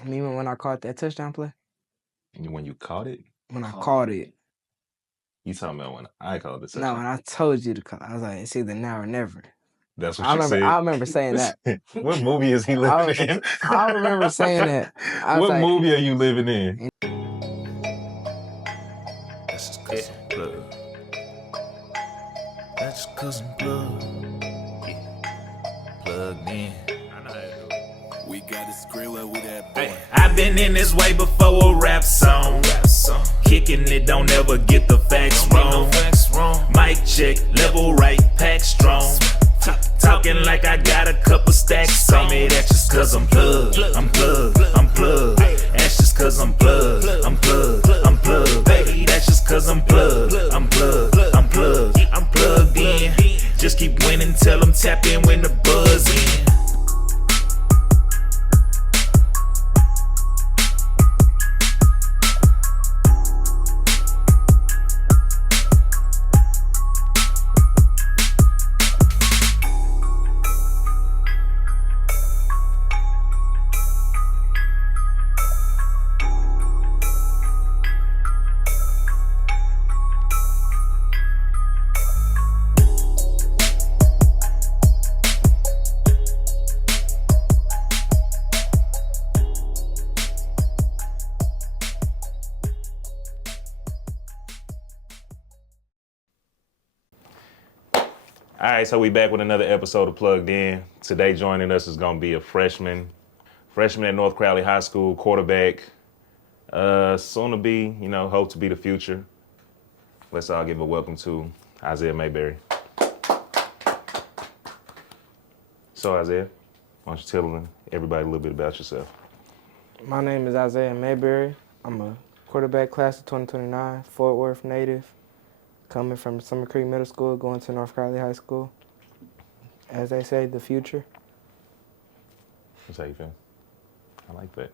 I mean, when I caught that touchdown play. When you caught it? When I caught it. You talking about when I called the touchdown? No, when I told you to call. I was like, it's either now or never. That's what you said? I remember saying that. What movie is he living in? I remember saying that. What movie are you living in? That's just cause I'm blood. That's just cause I'm blood. Yeah. Plugged in. I know how to do it. We got a skrilla with that boy. Hey, I've been in this way before a rap song. Kicking it, don't ever get the facts wrong. Mic check, level right, pack strong. Talking like I got a couple stacks on me. That's just cause I'm plugged. I'm plugged. I'm plugged. That's just cause I'm plugged. I'm plugged. I'm plugged. Baby, that's just cause I'm plugged. I'm plugged. I'm plugged. I'm plugged in. Just keep winning, tell them tap in when the buzz in. All right, so we back with another episode of Plugged In. Today joining us is going to be a freshman at North Crowley High School, quarterback, soon to be, hope to be the future. Let's all give a welcome to Isaiah Mayberry. So Isaiah, why don't you tell everybody a little bit about yourself? My name is Isaiah Mayberry. I'm a quarterback, class of 2029, Fort Worth native. Coming from Summer Creek Middle School, going to North Crowley High School. As they say, the future. That's how you feel? I like that.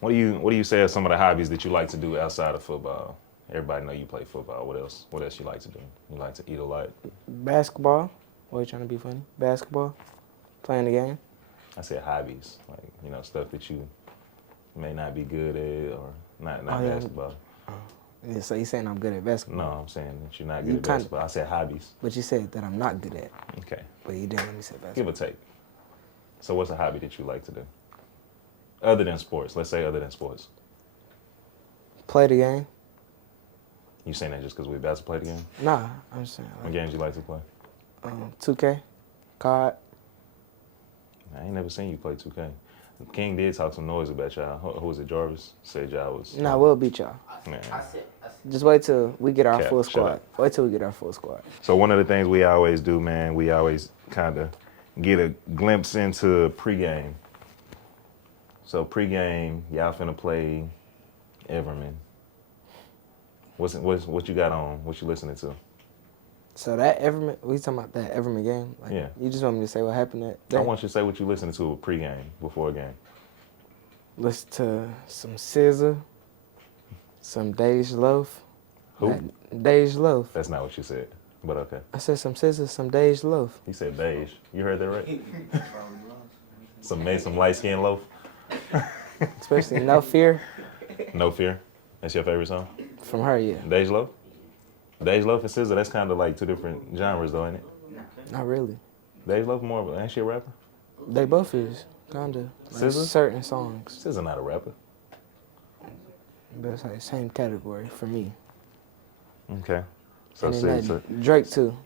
What do you say are some of the hobbies that you like to do outside of football? Everybody know you play football. What else you like to do? You like to eat a lot? Basketball. Why are you trying to be funny? Basketball. Playing the game. I said hobbies, like, stuff that you may not be good at or not basketball. Yeah, so you saying I'm good at basketball? No, I'm saying that you're not good at basketball. I said hobbies. But you said that I'm not good at. Okay. But you didn't let me say basketball. Give or take. So what's a hobby that you like to do? Other than sports. Let's say other than sports. Play the game. You saying that just because we're about to play the game? Nah, I'm just saying. What games you like to play? 2K, COD. I ain't never seen you play 2K. King did talk some noise about y'all. Who was it, Jarvis? Said y'all was... Nah, we'll beat y'all. Man. Just wait till we get our full squad. Wait till we get our full squad. So one of the things we always do, man, we always kind of get a glimpse into pregame. So pregame, y'all finna play Everman. What you got on? What you listening to? So that Everman, we talking about that Everman game? Like, yeah. You just want me to say what happened that day? I want you to say what you listening to pregame, before a game. Listen to some SZA, some Dej Loaf. Who? Dej Loaf. That's not what you said, but okay. I said some SZA, some Dej Loaf. You said Dej. You heard that right? some light-skinned loaf? Especially No Fear. No Fear? That's your favorite song? From her, yeah. Dej Loaf? Dej Loaf and SZA, that's kind of like two different genres though, ain't it? Not really. Dej Loaf more of a, ain't she a rapper? They both is, kinda. Like SZA? certain songs. SZA not a rapper. But it's like same category for me. Okay. So and then SZA. Drake too.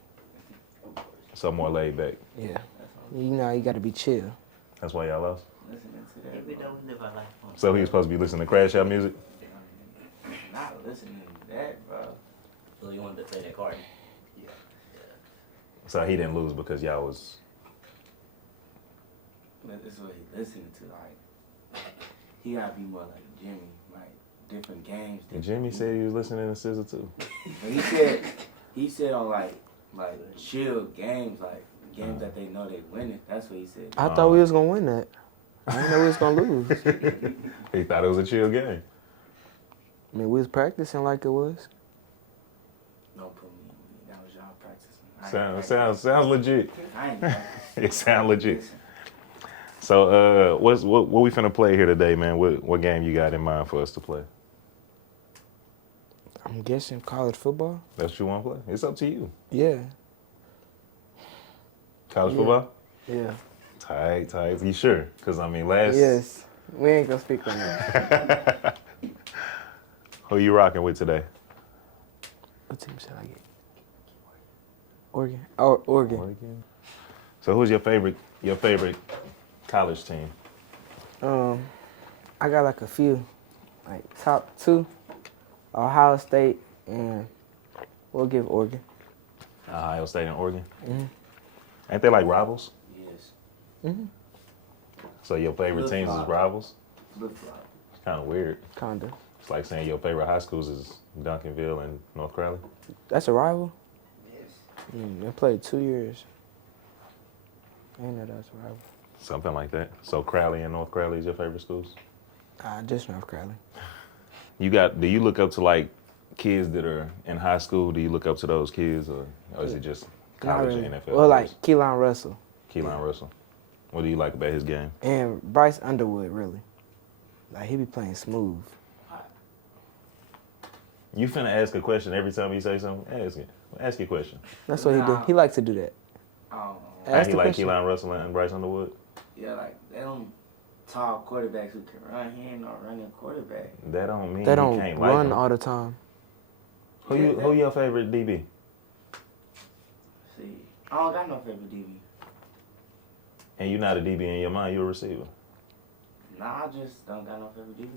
So more laid back. Yeah. You gotta be chill. That's why y'all lost? We don't live our life on. So he was supposed to be listening to Crash Out music? Not listening to that, bro. So you wanted to play that card? Yeah. So he didn't lose because y'all was... This is what he listening to, like, he gotta be more like Jimmy, like, different games. And Jimmy said he was listening to SZA too. But he said on like chill games, like games that they know they winning. That's what he said. I thought we was gonna win that. I didn't know we was gonna lose. He thought it was a chill game. I mean, we was practicing like it was. Don't put me in. That was y'all practicing. Sounds legit. I ain't It sounds legit. So, what we finna play here today, man? What game you got in mind for us to play? I'm guessing college football. That's what you want to play? It's up to you. Yeah. College Yeah. football? Yeah. Tight. You sure? Because, I mean, last... Yes. We ain't gonna speak on that. Who you rocking with today? What team should I get? Oregon. Oh, Oregon. So who's your favorite college team? I got like a few, like top 2, Ohio State, and we'll give Oregon. Ohio State and Oregon? Mm-hmm. Ain't they like rivals? Yes. Mm-hmm. So your favorite teams is rivals? Flip-flop. It's kind of weird. Kinda. It's like saying your favorite high schools is Duncanville and North Crowley. That's a rival? Yes. They played 2 years. I ain't know that's a rival. Something like that. So Crowley and North Crowley is your favorite schools? Just North Crowley. Do you look up to like kids that are in high school? Do you look up to those kids or is it just Not college really. and NFL? Well, like Keelan Russell Keelan Russell. What do you like about his game? and Bryce Underwood, really. Like, he be playing smooth. You finna ask a question every time you say something? Ask your question. That's what he do. He likes to do that. How Ask he the like question. Keelan Russell and Bryce Underwood? Yeah, like them tall quarterbacks who can run. He ain't no running quarterback. That don't mean They you don't can't run like him. all the time. Who your favorite DB? See, I don't got no favorite DB. And you're not a DB in your mind, you're a receiver. Nah, I just don't got no favorite DB.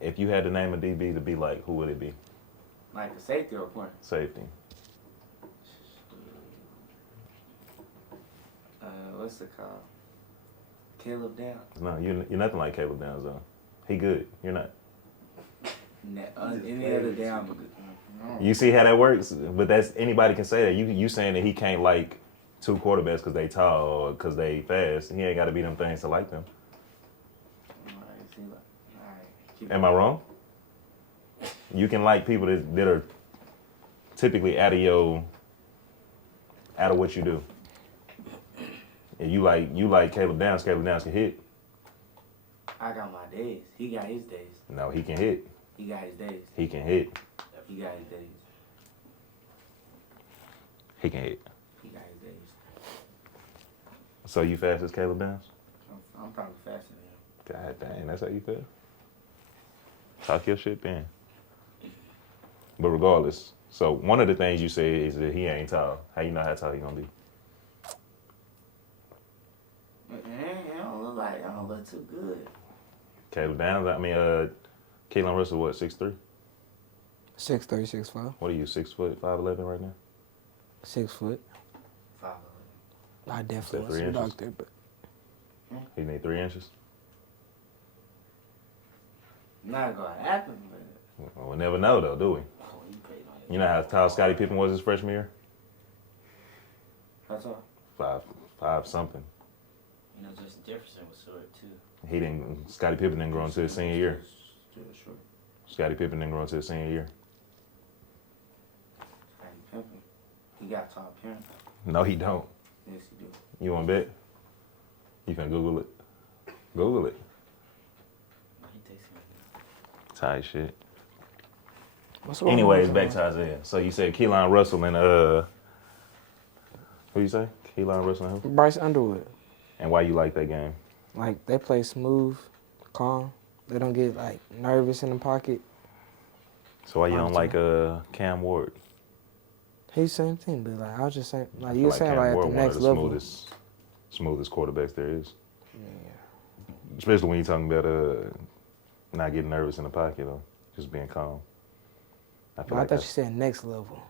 If you had to name a DB to be like, who would it be? Like a safety or corner. Safety. What's it called? Caleb Downs. No, you're nothing like Caleb Downs though. He good. You're not. Any other down. You see how that works? But that's anybody can say that. You saying that he can't like 2 quarterbacks because they tall or because they fast. He ain't got to be them things to like them. Am I wrong? You can like people that are typically out of what you do. And you like Caleb Downs. Caleb Downs can hit. I got my days. He got his days. No, he can hit. He got his days. He can hit. He got his days. He can hit. He got his days. So you fast as Caleb Downs? I'm probably faster than him. God dang, that's how you feel? Talk your shit then. But regardless, so one of the things you say is that he ain't tall. How you know how tall he gonna be? I don't look too good. Caleb Downs, Keelan Russell, what, 6'3"? 6'3", 6'5". What are you, 6 foot, 5'11" right now? 6 foot. 5'11". I definitely Is that was 3 some inches? doctor, but He need 3 inches? Not gonna happen, but Well, we'll never know though, do we? you paid on it. You know how tall Scottie Pippen was his freshman year? That's all. Five something. You know, Justin Jefferson was short too. Scottie Pippen didn't grow until his senior year. Still short. Scottie Pippen didn't grow until his senior year. Scottie Pippen. He got tall parents. No, he don't. Yes, he do. You want to bet? You can Google it. Google it. He takes him. Tight shit. what's wrong Anyways, with back to Isaiah. So you said Keelan Russell and who you say? Keelan Russell and who? Bryce Underwood. And why you like that game? Like, they play smooth, calm. They don't get, like, nervous in the pocket. So why you don't like Cam Ward? He's the same thing, but, like, I was just saying, like, I you feel were saying, Cam like, at Ward the one of next level. smoothest quarterbacks there is. Yeah. Especially when you're talking about not getting nervous in the pocket or just being calm. I feel But like I thought you said next level.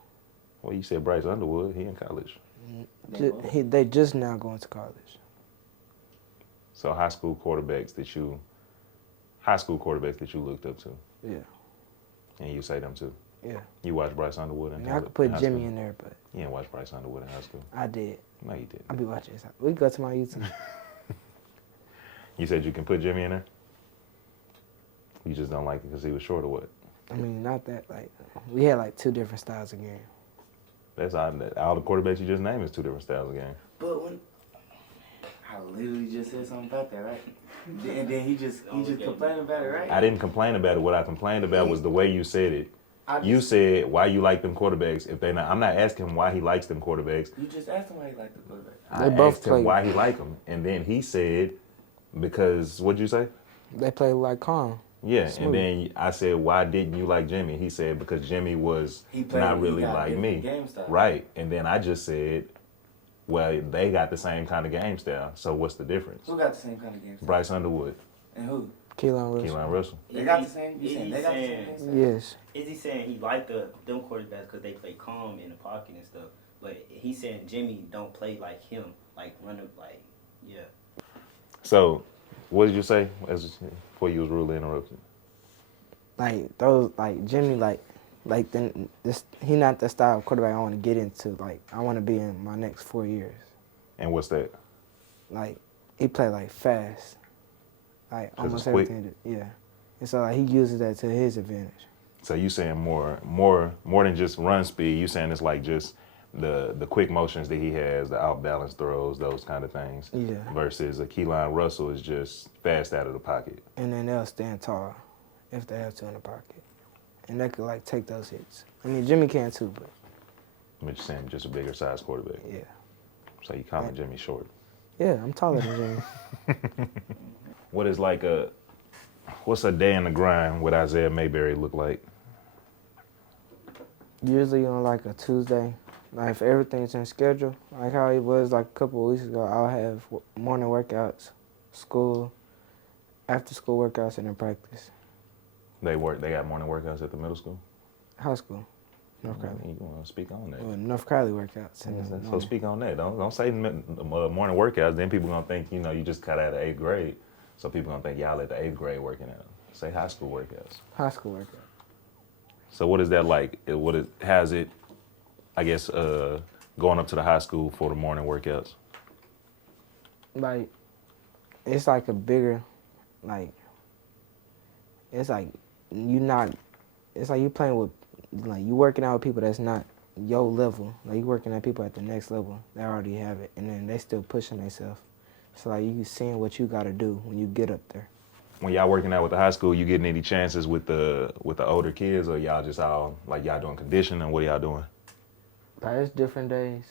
Well, you said Bryce Underwood. He in college. They just now going to college. So high school quarterbacks that you looked up to, Yeah. and you say them too. Yeah. You watch Bryce Underwood in I could put high Jimmy school? in there, but You didn't watch Bryce Underwood in high school. I did. No, you didn't. I be watching this. We can go to my YouTube. You said you can put Jimmy in there? You just don't like it because he was short or what? I mean, not that, like, we had, like, 2 different styles of game. That's all the quarterbacks you just named is 2 different styles of game. But when I literally just said something about that, right? And then he just complained about it, right? I didn't complain about it. What I complained about was the way you said it. You said why you like them quarterbacks if they not. I'm not asking him why he likes them quarterbacks. You just asked him why he liked the quarterback. I asked him why he liked them, and then he said because what'd you say? They play like calm. Yeah, Smooth. and then I said why didn't you like Jimmy? He said because Jimmy was not really like me. Game style. Right, and then I just said, well, they got the same kind of game style. So what's the difference? Who got the same kind of game style? Bryce Underwood. And who? Keelan Russell. They got the same. You saying they got the same game style? Yes. Is he saying he liked them quarterbacks because they play calm in the pocket and stuff? But he's saying Jimmy don't play like him, like run up, like yeah. So, what did you say before you was rudely interrupted? Like those, like Jimmy, then this he not the style of quarterback I want to get into. Like I want to be in my next 4 years. And what's that? Like he play like fast, like almost quick. everything. Yeah, and so like he uses that to his advantage. So you saying more than just run speed? You saying it's like just the quick motions that he has, the out balance throws, those kind of things. Yeah. Versus a Keelan Russell is just fast out of the pocket. And then they'll stand tall if they have to in the pocket, and they could like take those hits. I mean Jimmy can too, but I'm just saying, just a bigger size quarterback. yeah. So you calling Jimmy short? Yeah, I'm taller than Jimmy. What is what's a day in the grind with Isaiah Mayberry look like? Usually on like a Tuesday, like if everything's in schedule, like how it was like a couple of weeks ago, I'll have morning workouts, school, after school workouts, and then practice. They got morning workouts at the middle school? High school, North Crowley. You want to speak on that? Well, North Crowley workouts. So speak on that. Don't say morning workouts. Then people gonna think you just got out of 8th grade. So people gonna think y'all at the 8th grade working out. Say high school workouts. High school workout. So what is that like? Has it? I guess going up to the high school for the morning workouts. Like, it's like a bigger, like, it's like it's like you playing with, like you working out with people that's not your level. Like you working at people at the next level. They already have it, and then they still pushing themselves. So like you seeing what you got to do when you get up there. When y'all working out with the high school, you getting any chances with the older kids, or y'all just all like y'all doing conditioning? What are y'all doing? Like it's different days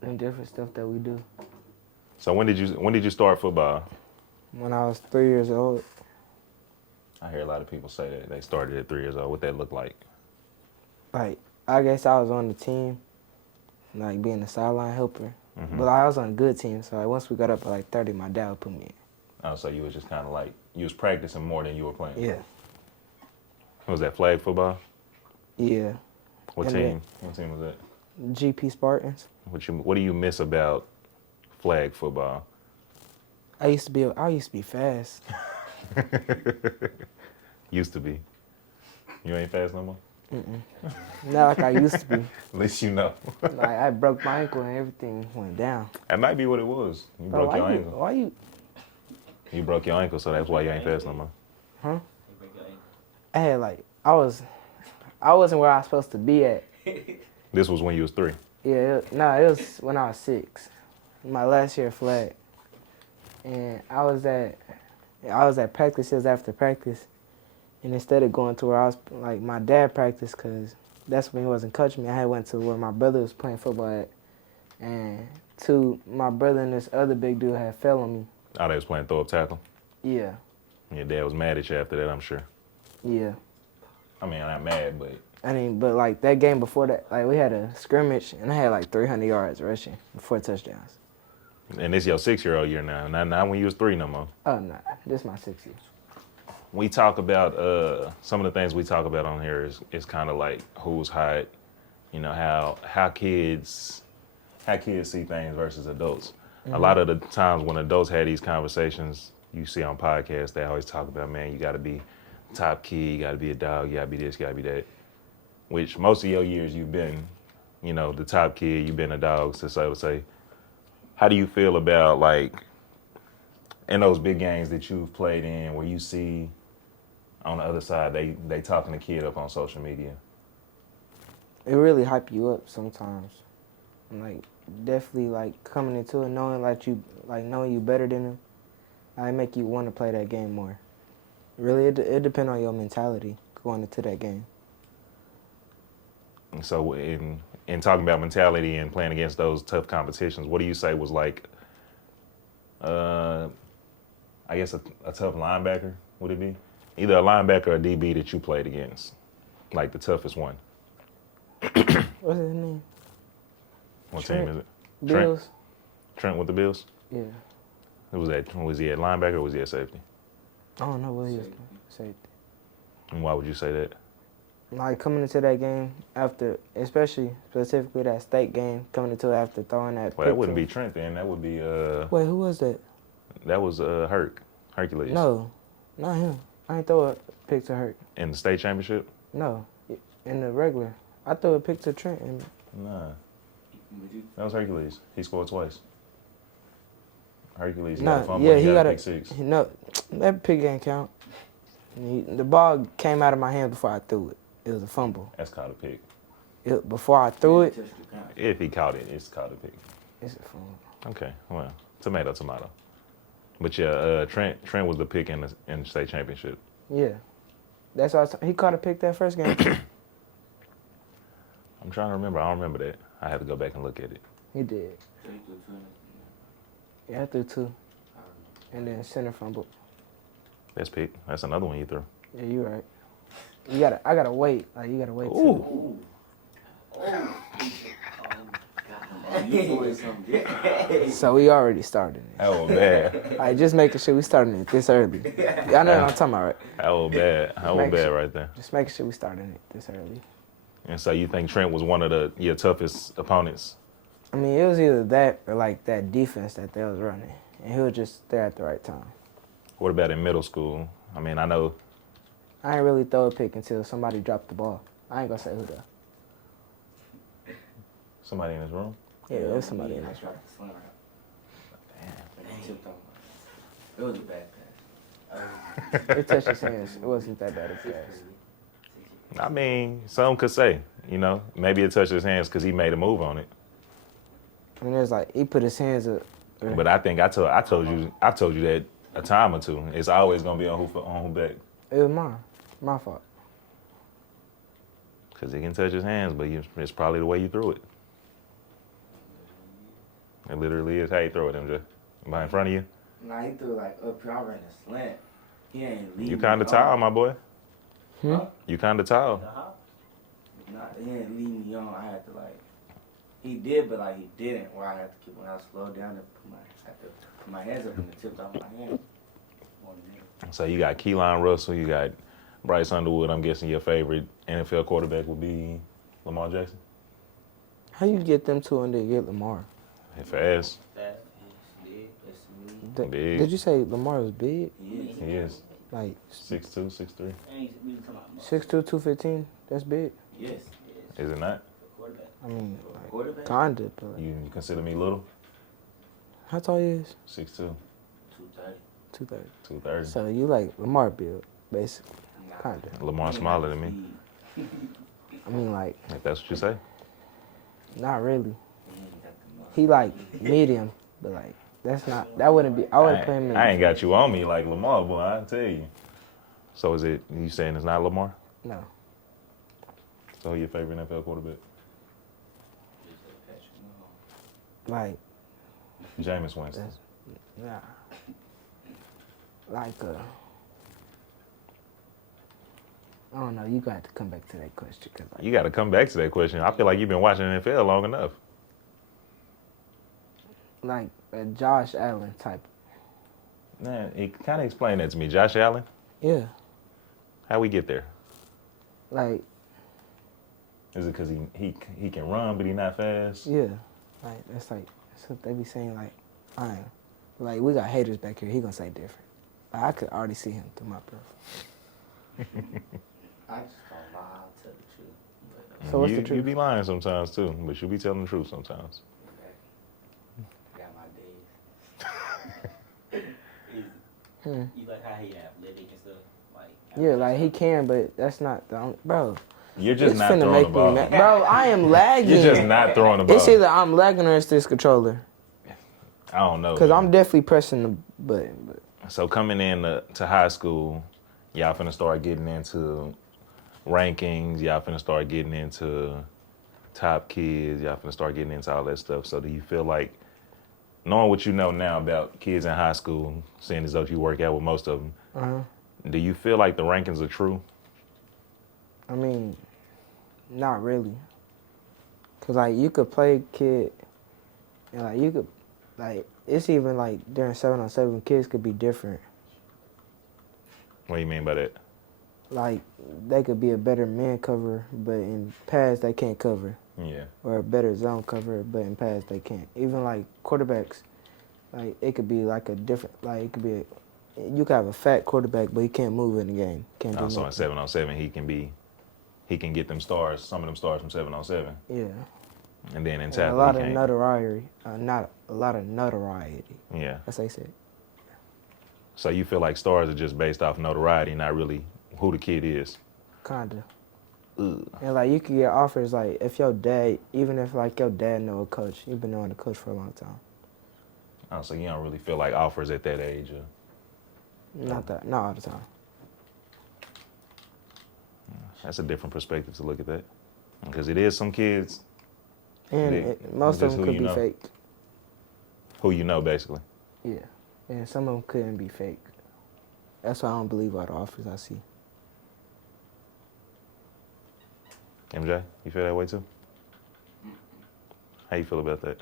and different stuff that we do. So when did you start football? When I was 3 years old. I hear a lot of people say that they started at 3 years old. What that look like? Like I guess I was on the team, like being the sideline helper. Mm-hmm. But I was on a good team, so like once we got up at like 30, my dad would put me in. Oh, so you was just kind of like you was practicing more than you were playing. Yeah. Was that flag football? Yeah. What And team? What team was that? GP Spartans. What do you miss about flag football? I used to be fast. Used to be. You ain't fast no more? Not like I used to be. At least you know. Like I broke my ankle and everything went down. That might be what it was. You Bro, broke your ankle. Why you? You broke your ankle, so that's why you ain't fast no more. Huh? I had like I wasn't where I was supposed to be at. This was when you was 3. Yeah, it was when I was 6. My last year of flag. And I was at practice. It was after practice. And instead of going to where I was, like, my dad practiced, because that's when he wasn't coaching me, I had went to where my brother was playing football at. And my brother and this other big dude had fell on me. Oh, they was playing throw-up tackle? Yeah. Your dad was mad at you after that, I'm sure. Yeah. I mean, I'm not mad, but... But, like, that game before that, like, we had a scrimmage, and I had, like, 300 yards rushing, 4 touchdowns. And this your 6-year-old year now, not when you was 3 no more. Oh, no. This is my 6th year. We talk about some of the things we talk about on here is kind of like who's hot, how kids see things versus adults. Mm-hmm. A lot of the times when adults have these conversations, you see on podcasts, they always talk about, man, you got to be top kid, you got to be a dog, you got to be this, you got to be that. Which most of your years you've been, the top kid, you've been a dog. So I would say, how do you feel about like in those big games that you've played in where you see on the other side, they talking the kid up on social media? It really hype you up sometimes. Like, definitely like coming into it, knowing knowing you better than them, it make you want to play that game more. Really, it depends on your mentality going into that game. And so in talking about mentality and playing against those tough competitions, what do you say was like, I guess a tough linebacker, would it be? Either a linebacker or a DB that you played against, like the toughest one. What's his name? What Trent. team is it? Bills. Trent with the Bills? Yeah. Was he at linebacker or was he at safety? I don't know what he was safety. And why would you say that? Like coming into that game after, specifically that state game, coming into it after throwing that. Well, that wouldn't be Trent then. That would be Wait, who was that? that was Hercules. No, not him. I ain't throw a pick to Herc. In the state championship? No, in the regular. I threw a pick to Trent. And Nah. That was Hercules. He scored twice. Hercules got nah, a fumble. yeah, He he got got a pick six. No, that pick didn't count. The ball came out of my hand before I threw it. It was a fumble. That's called a pick. Before I threw it, If he caught it, it's called a pick. it's a fumble. Okay, well, tomato. But yeah, Trent was the pick in the state championship. Yeah, that's why he caught a pick that first game. I'm trying to remember. I don't remember that. I have to go back and look at it. He did. Yeah, I threw two, and then center fumble. That's pick. That's another one you threw. Yeah, you right. I gotta wait. Like you gotta wait. Ooh. So we already started it. That was bad. Like just making sure we starting it this early. Y'all know what I'm talking about, right? That was bad. That was bad right there. Just making sure we starting it this early. And so you think Trent was one of your toughest opponents? I mean, it was either that or like that defense that they was running, and he was just there at the right time. What about in middle school? I mean, I know. I ain't really throw a pick until somebody dropped the ball. I ain't gonna say who though. Somebody in this room? Yeah, there's somebody in I this. dropped the slam route. It was a bad pass. It touched his hands. It wasn't that bad a pass. I mean, some could say, maybe it touched his hands because he made a move on it. I mean, it was like he put his hands up. But I think I told you that a time or two. It's always gonna be on who back. It was my fault. Because he can touch his hands, but it's probably the way you threw it. It literally is how you throw it, MJ. Am I in front of you? Nah, he threw like up here. I ran a slant. He ain't leave You me kind of alone. tall, my boy. Huh? You kind of tall. Nah, he didn't leave me on. I had to he did, but he didn't. Where I had to keep when I slowed down and put my hands up and the tipped off my hand. So you got Keelan Russell, you got Bryce Underwood. I'm guessing your favorite NFL quarterback would be Lamar Jackson. How you get them two and then get Lamar? Fast. Big. Did you say Lamar was big? He is. Like 6'2", 6'3". 6'2", 215? That's big. Yes. Is it not? I mean, Quarterback? kinda, but You consider me little? how tall he is? 6'2", 230. 230. 230. So you like Lamar build, basically. Nah. Kinda. Lamar smaller than me, I mean, like, if that's what you say. not really. He ain't got the muscle. He like medium, but like that wouldn't be. I would play him in. I ain't got you on me like Lamar, boy. I tell you. So is it? You saying it's not Lamar? No. So who your favorite NFL quarterback? Like, Jameis Winston. nah. Like, I don't know. You got to come back to that question. Cause like, You got to come back to that question. I feel like you've been watching NFL long enough. like a Josh Allen type. Man, kind of explain that to me. Josh Allen, Yeah. how we get there? Like, Is it because he can run, but he not fast? yeah. Like, that's what they be saying, like, like, we got haters back here. He gonna say different. Like, I could already see him through my profile. I just don't know how to tell the truth. But, So what's you, the truth? You be lying sometimes too, but you be telling the truth sometimes. I got my days. You like how he athletic and stuff? Like, Yeah, like, he can, but that's not the only, bro. You're just It's not finna throwing make the ball. me mad. Bro, I am lagging. You're just not throwing the ball. It's either I'm lagging or it's this controller. I don't know. Because man. I'm definitely pressing the button. But So coming in to high school, y'all finna start getting into rankings. Y'all finna start getting into top kids. Y'all finna start getting into all that stuff. So do you feel like, knowing what you know now about kids in high school, seeing as though you work out with most of them, do you feel like the rankings are true? I mean, not really. Because, like, you could play kid, and, like, you could, like, it's even, like, during 7-on-7, kids could be different. What do you mean by that? Like, they could be a better man cover, but in pass, they can't cover. Yeah. Or a better zone cover, but in pass, they can't. Even, like, quarterbacks, like, it could be, like, a different, like, it could be, you could have a fat quarterback, but he can't move in the game. Can't do Also nothing. in 7-on-7, he can get them stars, some of them stars from 7-on-7. Yeah. And then in And tackle, a lot he of can't. notoriety. Not a lot of notoriety. Yeah. That's what they said. So you feel like stars are just based off notoriety, not really who the kid is. Kinda. Ugh. And like you could get offers like if your dad, even if like your dad know a coach, you've been knowing the coach for a long time. Oh, so you don't really feel like offers at that age. Not all the time. That's a different perspective to look at that. Because it is some kids And most of just them who could you be know. fake. who you know, basically. Yeah. And some of them couldn't be fake. That's why I don't believe all the offers I see. MJ, you feel that way too? How you feel about that?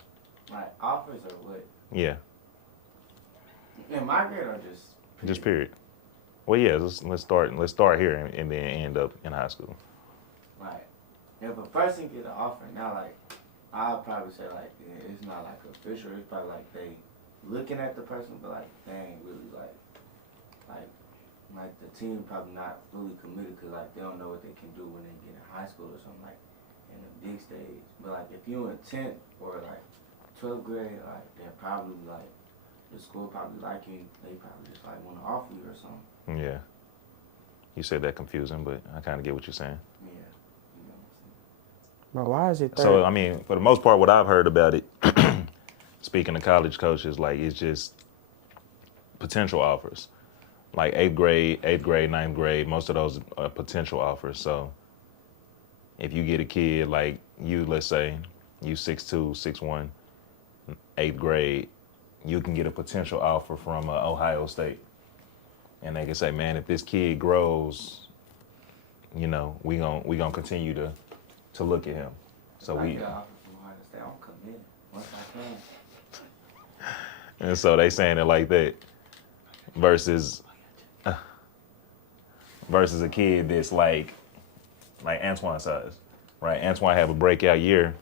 Like offers or what? Yeah, In my grade or just period. Well, yeah, let's start here and then end up in high school. Like, if a person get an offer now, like, I'll probably say, like, yeah, it's not, like, official. It's probably, like, they looking at the person, but, like, they ain't really, like, the team probably not fully committed because, like, they don't know what they can do when they get in high school or something, like, in the big stage. But, like, if you in 10th or, like, 12th grade, like, they're probably, like, the school probably like you. They probably just, like, want to offer you or something. Yeah. You said that confusing, but I kind of get what you're saying. Yeah. You know what I'm saying? But why is it third? So, I mean, for the most part, what I've heard about it, speaking to college coaches, like, it's just potential offers. Like 8th grade, 9th grade, most of those are potential offers. So if you get a kid like you, let's say, you 6'2", 6'1", 8th grade, you can get a potential offer from Ohio State. And they can say, man, if this kid grows, you know, we gonna continue to look at him. So I we get an offer from Ohio State. I'll come in once I can. and so they saying it like that versus a kid that's like Antoine's size, right? Antoine have a breakout year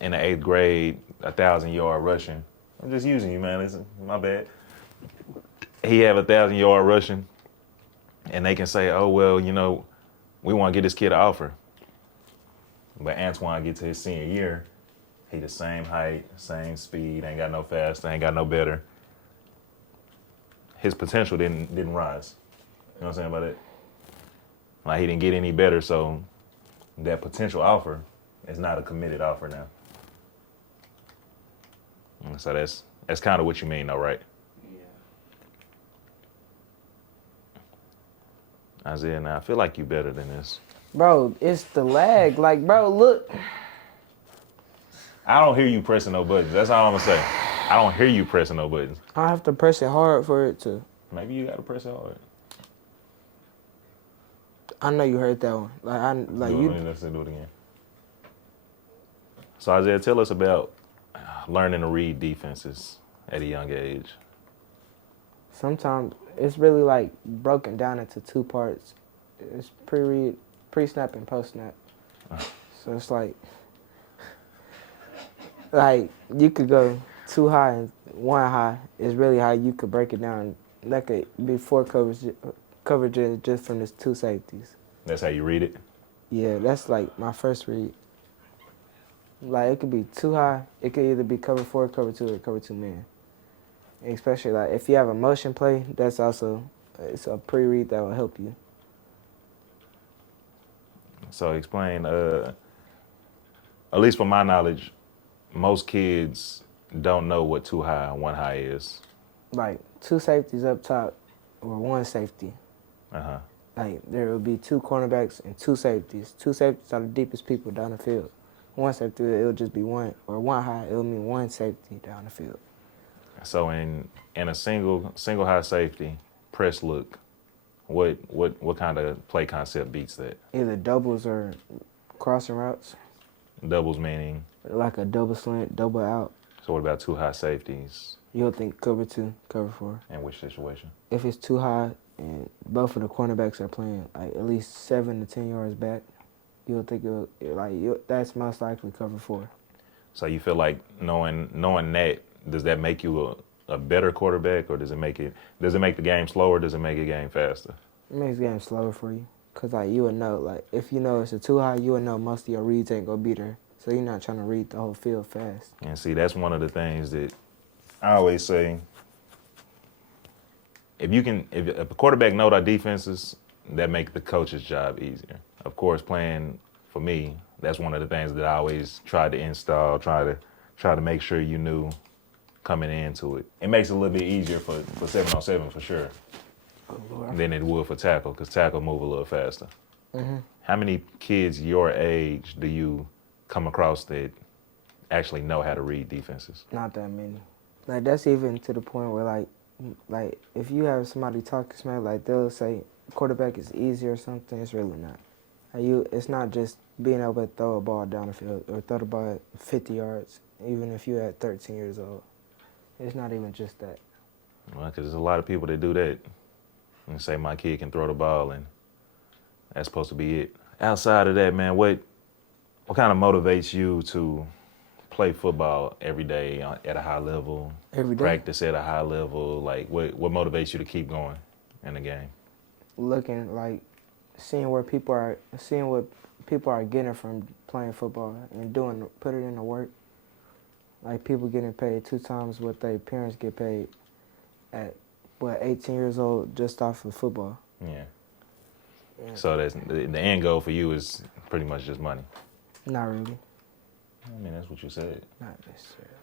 in the 8th grade, 1,000-yard rushing. I'm just using you, man. Listen, my bad. He have 1,000-yard rushing, and they can say, oh, well, you know, we want to get this kid an offer. But Antoine get to his senior year, he the same height, same speed, ain't got no faster, ain't got no better. His potential didn't rise. You know what I'm saying about that? Like, he didn't get any better, so that potential offer is not a committed offer now. And so that's kind of what you mean, though, right? Yeah. Isaiah, now I feel like you better than this. Bro, it's the lag. Like, bro, look. I don't hear you pressing no buttons. That's all I'm gonna say. I don't hear you pressing no buttons. I have to press it hard for it to. Maybe you gotta press it hard. I know you heard that one. Let's do it again. So Isaiah, tell us about learning to read defenses at a young age. Sometimes it's really like broken down into two parts. It's pre-read, pre-snap, and post-snap. So it's like you could go too high and one high is really how you could break it down. That could be 4 coverages just from the 2 safeties. That's how you read it? Yeah, that's like my first read. Like it could be too high. It could either be cover 4, cover 2, or cover 2 man. Especially like if you have a motion play, that's also it's a pre-read that will help you. So explain, at least from my knowledge, most kids don't know what 2 high and 1 high is. Like 2 safeties up top or 1 safety. Uh-huh. Like there will be 2 cornerbacks and 2 safeties. 2 safeties are the deepest people down the field. 1 safety, it'll just be 1, or 1 high, it'll mean 1 safety down the field. So in a single high safety, press look, what kind of play concept beats that? Either doubles or crossing routes, Doubles meaning, like a double slant, double out. so what about 2 high safeties? You'll think cover 2, cover 4. In which situation? If it's too high and both of the cornerbacks are playing like at least 7 to 10 yards back, you'll think that's most likely cover 4. So you feel like knowing that, does that make you a better quarterback, or does it make the game slower, does it make the game faster? It makes the game slower for you. Cause like you would know, like if you know it's a too high, you would know most of your reads ain't gonna be there. So you're not trying to read the whole field fast. And see, that's one of the things that I always say. If a quarterback know their defenses, that make the coach's job easier. Of course, playing for me, that's one of the things that I always try to install, try to make sure you knew coming into it. It makes it a little bit easier for 7-on-7 for sure than it would for tackle, because tackle move a little faster. Mm-hmm. How many kids your age do you come across that actually know how to read defenses? Not that many. Like that's even to the point where like if you have somebody talking smack, like they'll say quarterback is easy or something. It's really not. It's not just being able to throw a ball down the field or throw the ball at 50 yards, even if you're at 13 years old. It's not even just that. Well, because there's a lot of people that do that and say my kid can throw the ball, and that's supposed to be it. Outside of that, man, what kind of motivates you to play football every day at a high level? Every day. Practice at a high level? Like, what motivates you to keep going in the game? Looking like seeing what people are getting from playing football and put it in the work. Like people getting paid 2 times what their parents get paid at 18 years old just off of football. Yeah. So that's the end goal for you is pretty much just money. Not really. I mean, that's what you said. Not necessarily.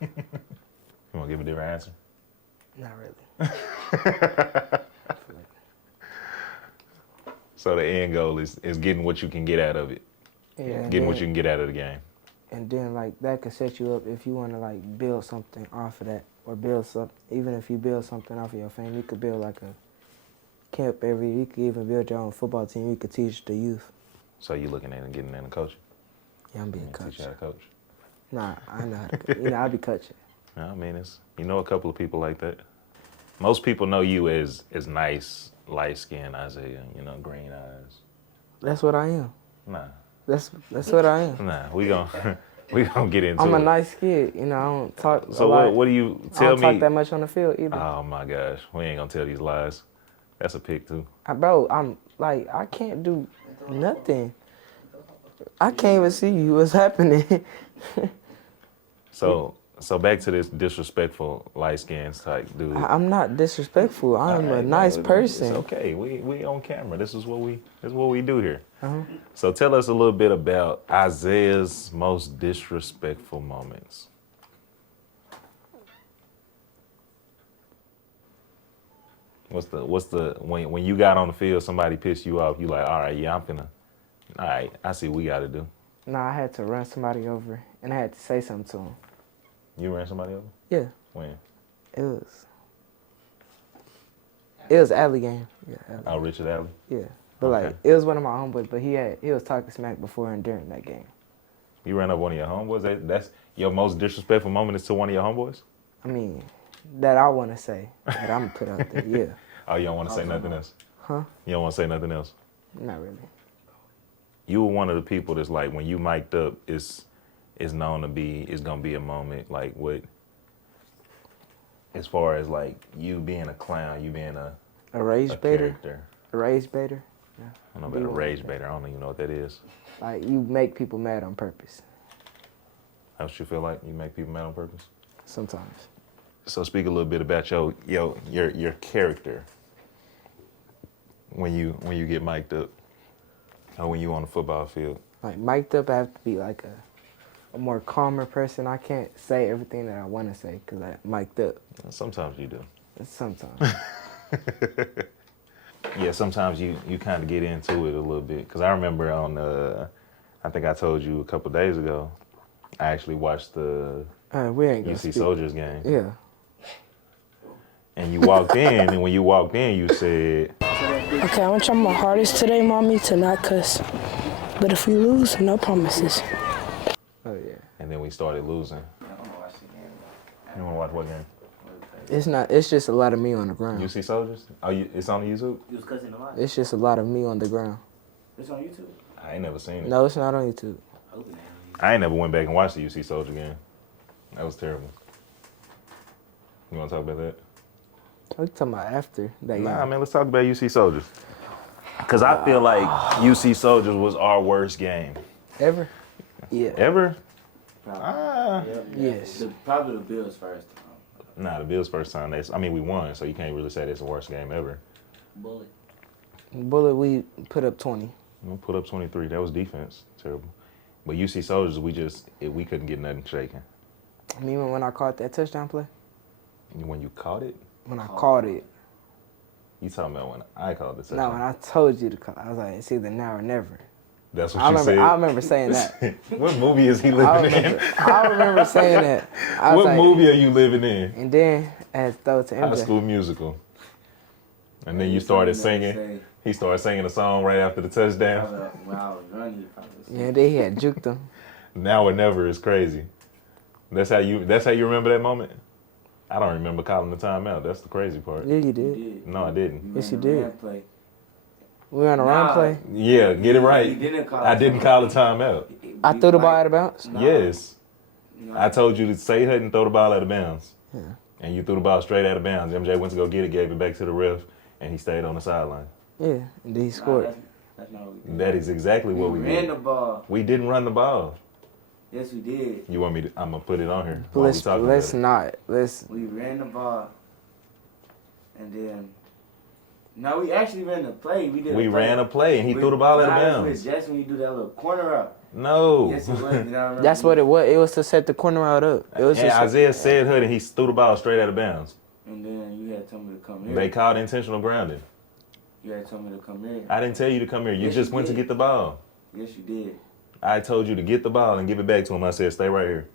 You want to give a different answer? Not really. So the end goal is getting what you can get out of it. Yeah, Getting what you can get out of the game. And then like that could set you up if you want to like build something off of that, or build something. Even if you build something off of your fame, you could build like a camp every. You could even build your own football team. You could teach the youth. So you looking at and getting in and coaching? Yeah, I'm being coached. Teach you how to coach? Nah, I know how to. I'll be coaching. I mean, you know a couple of people like that. Most people know you as nice, light skin, Isaiah. Green eyes. That's what I am. Nah. That's what I am. Nah, we gonna get into it. I'm a nice kid. I don't talk. So what do you tell I don't me? talk that much on the field either. Oh my gosh, we ain't gonna tell these lies. That's a pick too. Bro, I'm like I can't do nothing. I can't even see what's happening. So back to this disrespectful light skin type dude. I'm not disrespectful. I'm a nice person. It's okay. We on camera. This is what we do here. Uh-huh. So tell us a little bit about Isaiah's most disrespectful moments. What's the when you got on the field, somebody pissed you off, you like, all right, I see what we got to do. Nah, I had to run somebody over, and I had to say something to him. You ran somebody over? Yeah. When? It was alley game. Yeah. Alley. Oh, Richard Alley? Yeah. But like it was one of my homeboys, but he was talking smack before and during that game. You ran up one of your homeboys? That's your most disrespectful moment is to one of your homeboys? I mean, that I want to say. That I'm put out there, yeah. Oh, you don't want to say nothing else? Huh? You don't want to say nothing else? Not really. You were one of the people that's like, when you mic'd up, it's known to be, it's going to be a moment, like what, as far as like you being a clown, you being a rage baiter? Character. A rage baiter? Yeah. I don't know about a rage baiter. I don't even know what that is. Like you make people mad on purpose. How should you feel like you make people mad on purpose? Sometimes. So speak a little bit about your character when you get mic'd up. Oh, when you on the football field. Like mic'd up, I have to be like a more calmer person. I can't say everything that I want to say because I mic'd up. Sometimes you do. Sometimes. Yeah, sometimes you kind of get into it a little bit. Because I remember I think I told you a couple days ago, I actually watched the We ain't gonna UC speak. Soldiers game. Yeah. And you walked in, and when you walked in, you said, Okay, I'm gonna try my hardest today, mommy, to not cuss. But if we lose, no promises. Oh yeah. and then we started losing. I don't watch the game. You want to watch what game? It's not. It's just a lot of me on the ground. UC Soldiers? Oh, it's on YouTube? You was cussing a lot. It's just a lot of me on the ground. It's on YouTube. I ain't never seen it. No, it's not on YouTube. I ain't never went back and watched the UC Soldier game. That was terrible. You want to talk about that? We talking about after that. Nah, game. man, let's talk about UC Soldiers. Because I feel like UC Soldiers was our worst game. Ever? Yeah. Ever? Probably. Yes. Probably the Bills first. Nah, the Bills' first time. We won, so you can't really say that's the worst game ever. Bullet, we put up 20. We put up 23. That was defense. Terrible. But UC Soldiers, we couldn't get nothing shaking. I mean, when I caught that touchdown play? When you caught it? When I caught it. You talking about when I called the touchdown? No, when I told you to call, I was like, it's either now or never. That's what you said? I remember saying that. What movie is he living in? I remember saying that. I was What like, movie are you living in? And then I had to throw it to High MJ. School Musical. And then you started singing. He started singing a song right after the touchdown. When I was running, you probably was Yeah, then he had juked him. Now or never is crazy. That's how you remember that moment? I don't remember calling the timeout. That's the crazy part. Yeah, you You did. did. No, I didn't. Yes, you ran the did. ran play. We were on a run Nah. play. Yeah, get it right. He didn't call I it didn't timeout. call the timeout. I threw the ball out of bounds. Nah. Yes. No. I told you to say it and throw the ball out of bounds. Yeah. And you threw the ball straight out of bounds. MJ went to go get it, gave it back to the ref, and he stayed on the sideline. Yeah, and then he scored. That's not what we did. That is exactly what we ran did. the ball. We didn't run the ball. Yes, we did. You want me to? I'm gonna put it on here. while we Let's talking about it. not. Let's. We ran the ball. And then, no, we actually ran the play. We did. We a play. ran a play, and he threw the ball out of Nah, that's bounds. with Just when you do that little corner up. No. Yes, it was. Did I remember? That's what it was. It was to set the corner out up. It was And just. Isaiah said her, and he threw the ball straight out of bounds. And then you had told me to come here. They called intentional grounding. You had told me to come here. I didn't tell you to come here. You Yes, just you went to did. get the ball. Yes, you did. I told you to get the ball and give it back to him. I said, stay right here.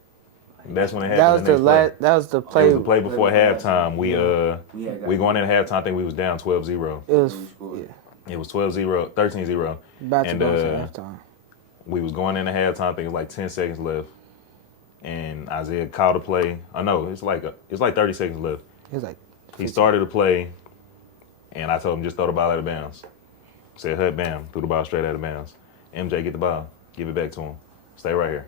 And that's when it happened. That was the next play. last. That was the It play. was the play before halftime. We We going in at halftime. I think we was down 12-0. It was. We scored. Yeah. It was 12-0, 13-0. About to And, go to halftime. We was going into halftime. I think it was like 10 seconds left. And Isaiah called a play. Oh no, it's like 30 seconds left. He was like, He started a play, and I told him just throw the ball out of bounds. Said hut bam, threw the ball straight out of bounds. MJ, get the ball, give it back to him. Stay right here.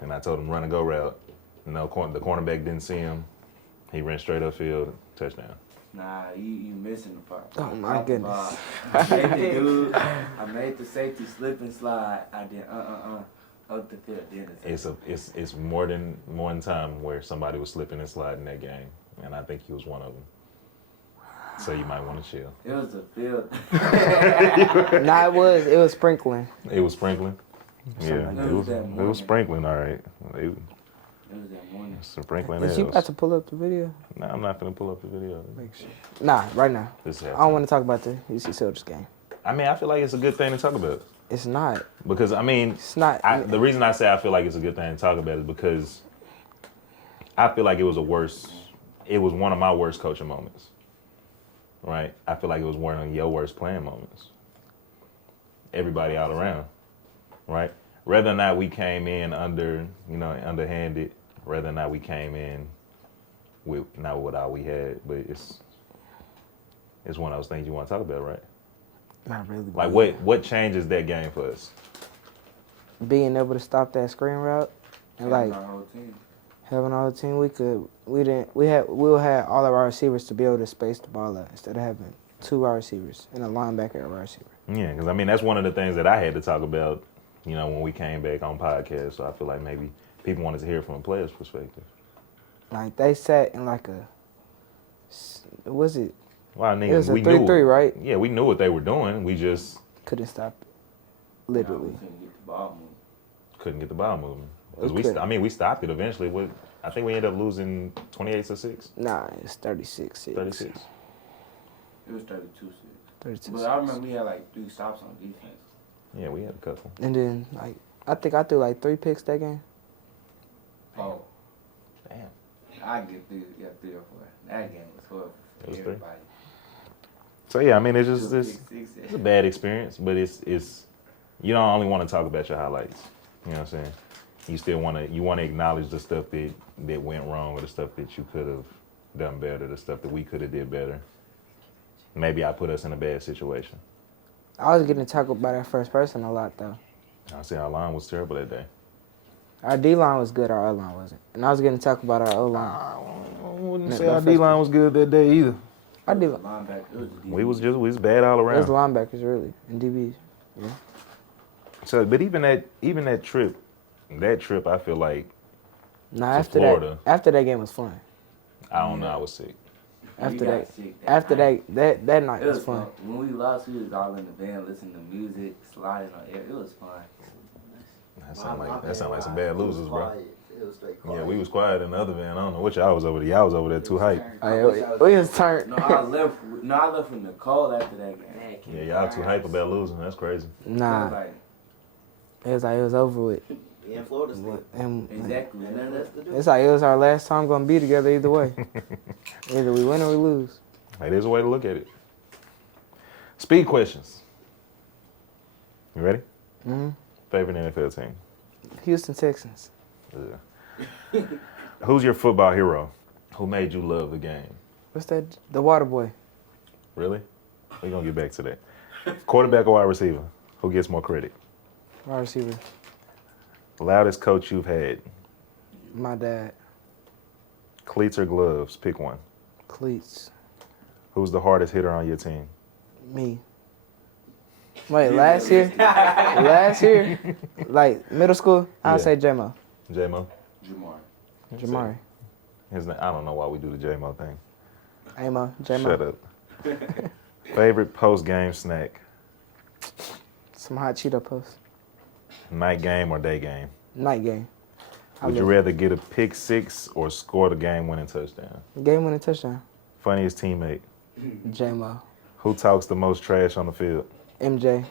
And I told him run a go route. No, the cornerback didn't see him. He ran straight upfield, touchdown. Nah, you missing the part. Oh, I my caught the goodness. ball. I made the dude. I made the safety slip and slide. I did up the field. Then It's more than one time where somebody was slipping and sliding that game, and I think he was one of them. So you might want to chill. It was a field. nah, it was sprinkling. It was sprinkling. Yeah, Something like it was, that. it was sprinkling. All right, It was that morning. sprinkling. Is you about to pull up the video? No, I'm not gonna pull up the video. Make sure. Nah, right now. This I don't want to talk about the UC Soldiers game. I mean, I feel like it's a good thing to talk about It's not. because I mean, It's not. the reason I say I feel like it's a good thing to talk about is because I feel like it was one of my worst coaching moments. Right? I feel like it was one of your worst playing moments. Everybody out around, right? Whether or not we came in underhanded, whether or not we came in with not with all we had, but it's one of those things you want to talk about, right? Not really. Like but what changes that game for us? being able to stop that screen route and like Our whole team. having our team, we'll have all of our receivers to be able to space the ball out instead of having two wide receivers and a linebacker and a wide receiver. Yeah, because I mean that's one of the things that I had to talk about, when we came back on podcast. So I feel like maybe people wanted to hear from a player's perspective. Like they sat in like was it? Well, I mean, It was a we knew 3-3, right? Yeah, we knew what they were doing. We just Couldn't stop it. Literally. We couldn't get the ball moving. Couldn't get the ball moving. We Because couldn't. we stopped it eventually. I think we ended up losing 28-6. Nah, it's 36-6. 36. It was 32-6. 32. But I remember we had like 3 stops on defense. Yeah, we had a couple. And then, like, I think I threw like 3 picks that game. Oh, Damn. I get 3 or 4. That game was horrible It for was 3. everybody. So yeah, I mean, it's just Two it's pick sixes. a bad experience, but it's you don't only want to talk about your highlights. You know what I'm saying? You still want to acknowledge the stuff that went wrong, or the stuff that you could have done better, the stuff that we could have did better. Maybe I put us in a bad situation. I was getting tackled by that first person a lot, though. I say our line was terrible that day. Our D-line was good, our O-line wasn't. And I was getting tackled by our O-line. I wouldn't No, say no our first D-line was good that day either. Our D-line, Linebacker. It was the We was bad all it was around. linebackers, really, and DBs. Yeah. So, but even that trip, I feel like Nah, To after Florida. after that game was fun. I don't know. I was sick. After got that, sick after night. that night It was was fun. fun. When we lost, we was all in the van listening to music, sliding on air. It was fun. That sound like some bad losers, bro. It was straight quiet. Yeah, we was quiet in the other van. I don't know what y'all was over there. Y'all was over there too hype. We was turned. No, I left with Nicole after that game. Yeah, y'all too hype about losing. That's crazy. I was Nah, like, it was over with. We in Florida still. And exactly. And nothing else to do. it's like it was our last time gonna be together either way. Either we win or we lose. Hey, there's a way to look at it. Speed questions. You ready? hmm Favorite NFL team? Houston Texans. Yeah. Who's your football hero? Who made you love the game? What's that? The Water Boy. Really? We're going to get back to that. Quarterback or wide receiver? Who gets more credit? Wide receiver. Loudest coach you've had? My dad. Cleats or gloves? Pick one. Cleats. Who's the hardest hitter on your team? Me. Wait, last year? Last year? Like middle school? I'll Yeah. say J-Mo. J-Mo? Jamar. Jamari. His name, I don't know why we do the J-Mo thing. Amo. J-Mo. Shut up. Favorite post-game snack? Some hot Cheeto posts. Night game or day game? Night game. Would you rather get a pick six or score the game-winning touchdown? Game winning touchdown. Funniest teammate? J-Mo. Who talks the most trash on the field? MJ.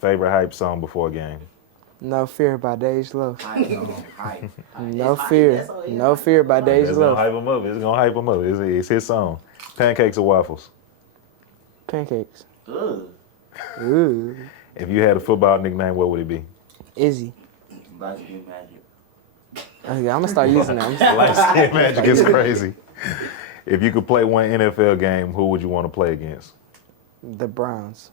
Favorite hype song before a game? No Fear by Dej Loaf. Hype. No Fear. No Fear by Dej It's gonna Loaf. hype him up. It's gonna hype him up. It's his song. Pancakes or waffles? Pancakes. Ugh. Ooh. If you had a football nickname, what would it be? Izzy. About to get magic. Okay, I'm gonna start using that. Light skin magic is crazy. If you could play one NFL game, who would you want to play against? The Browns.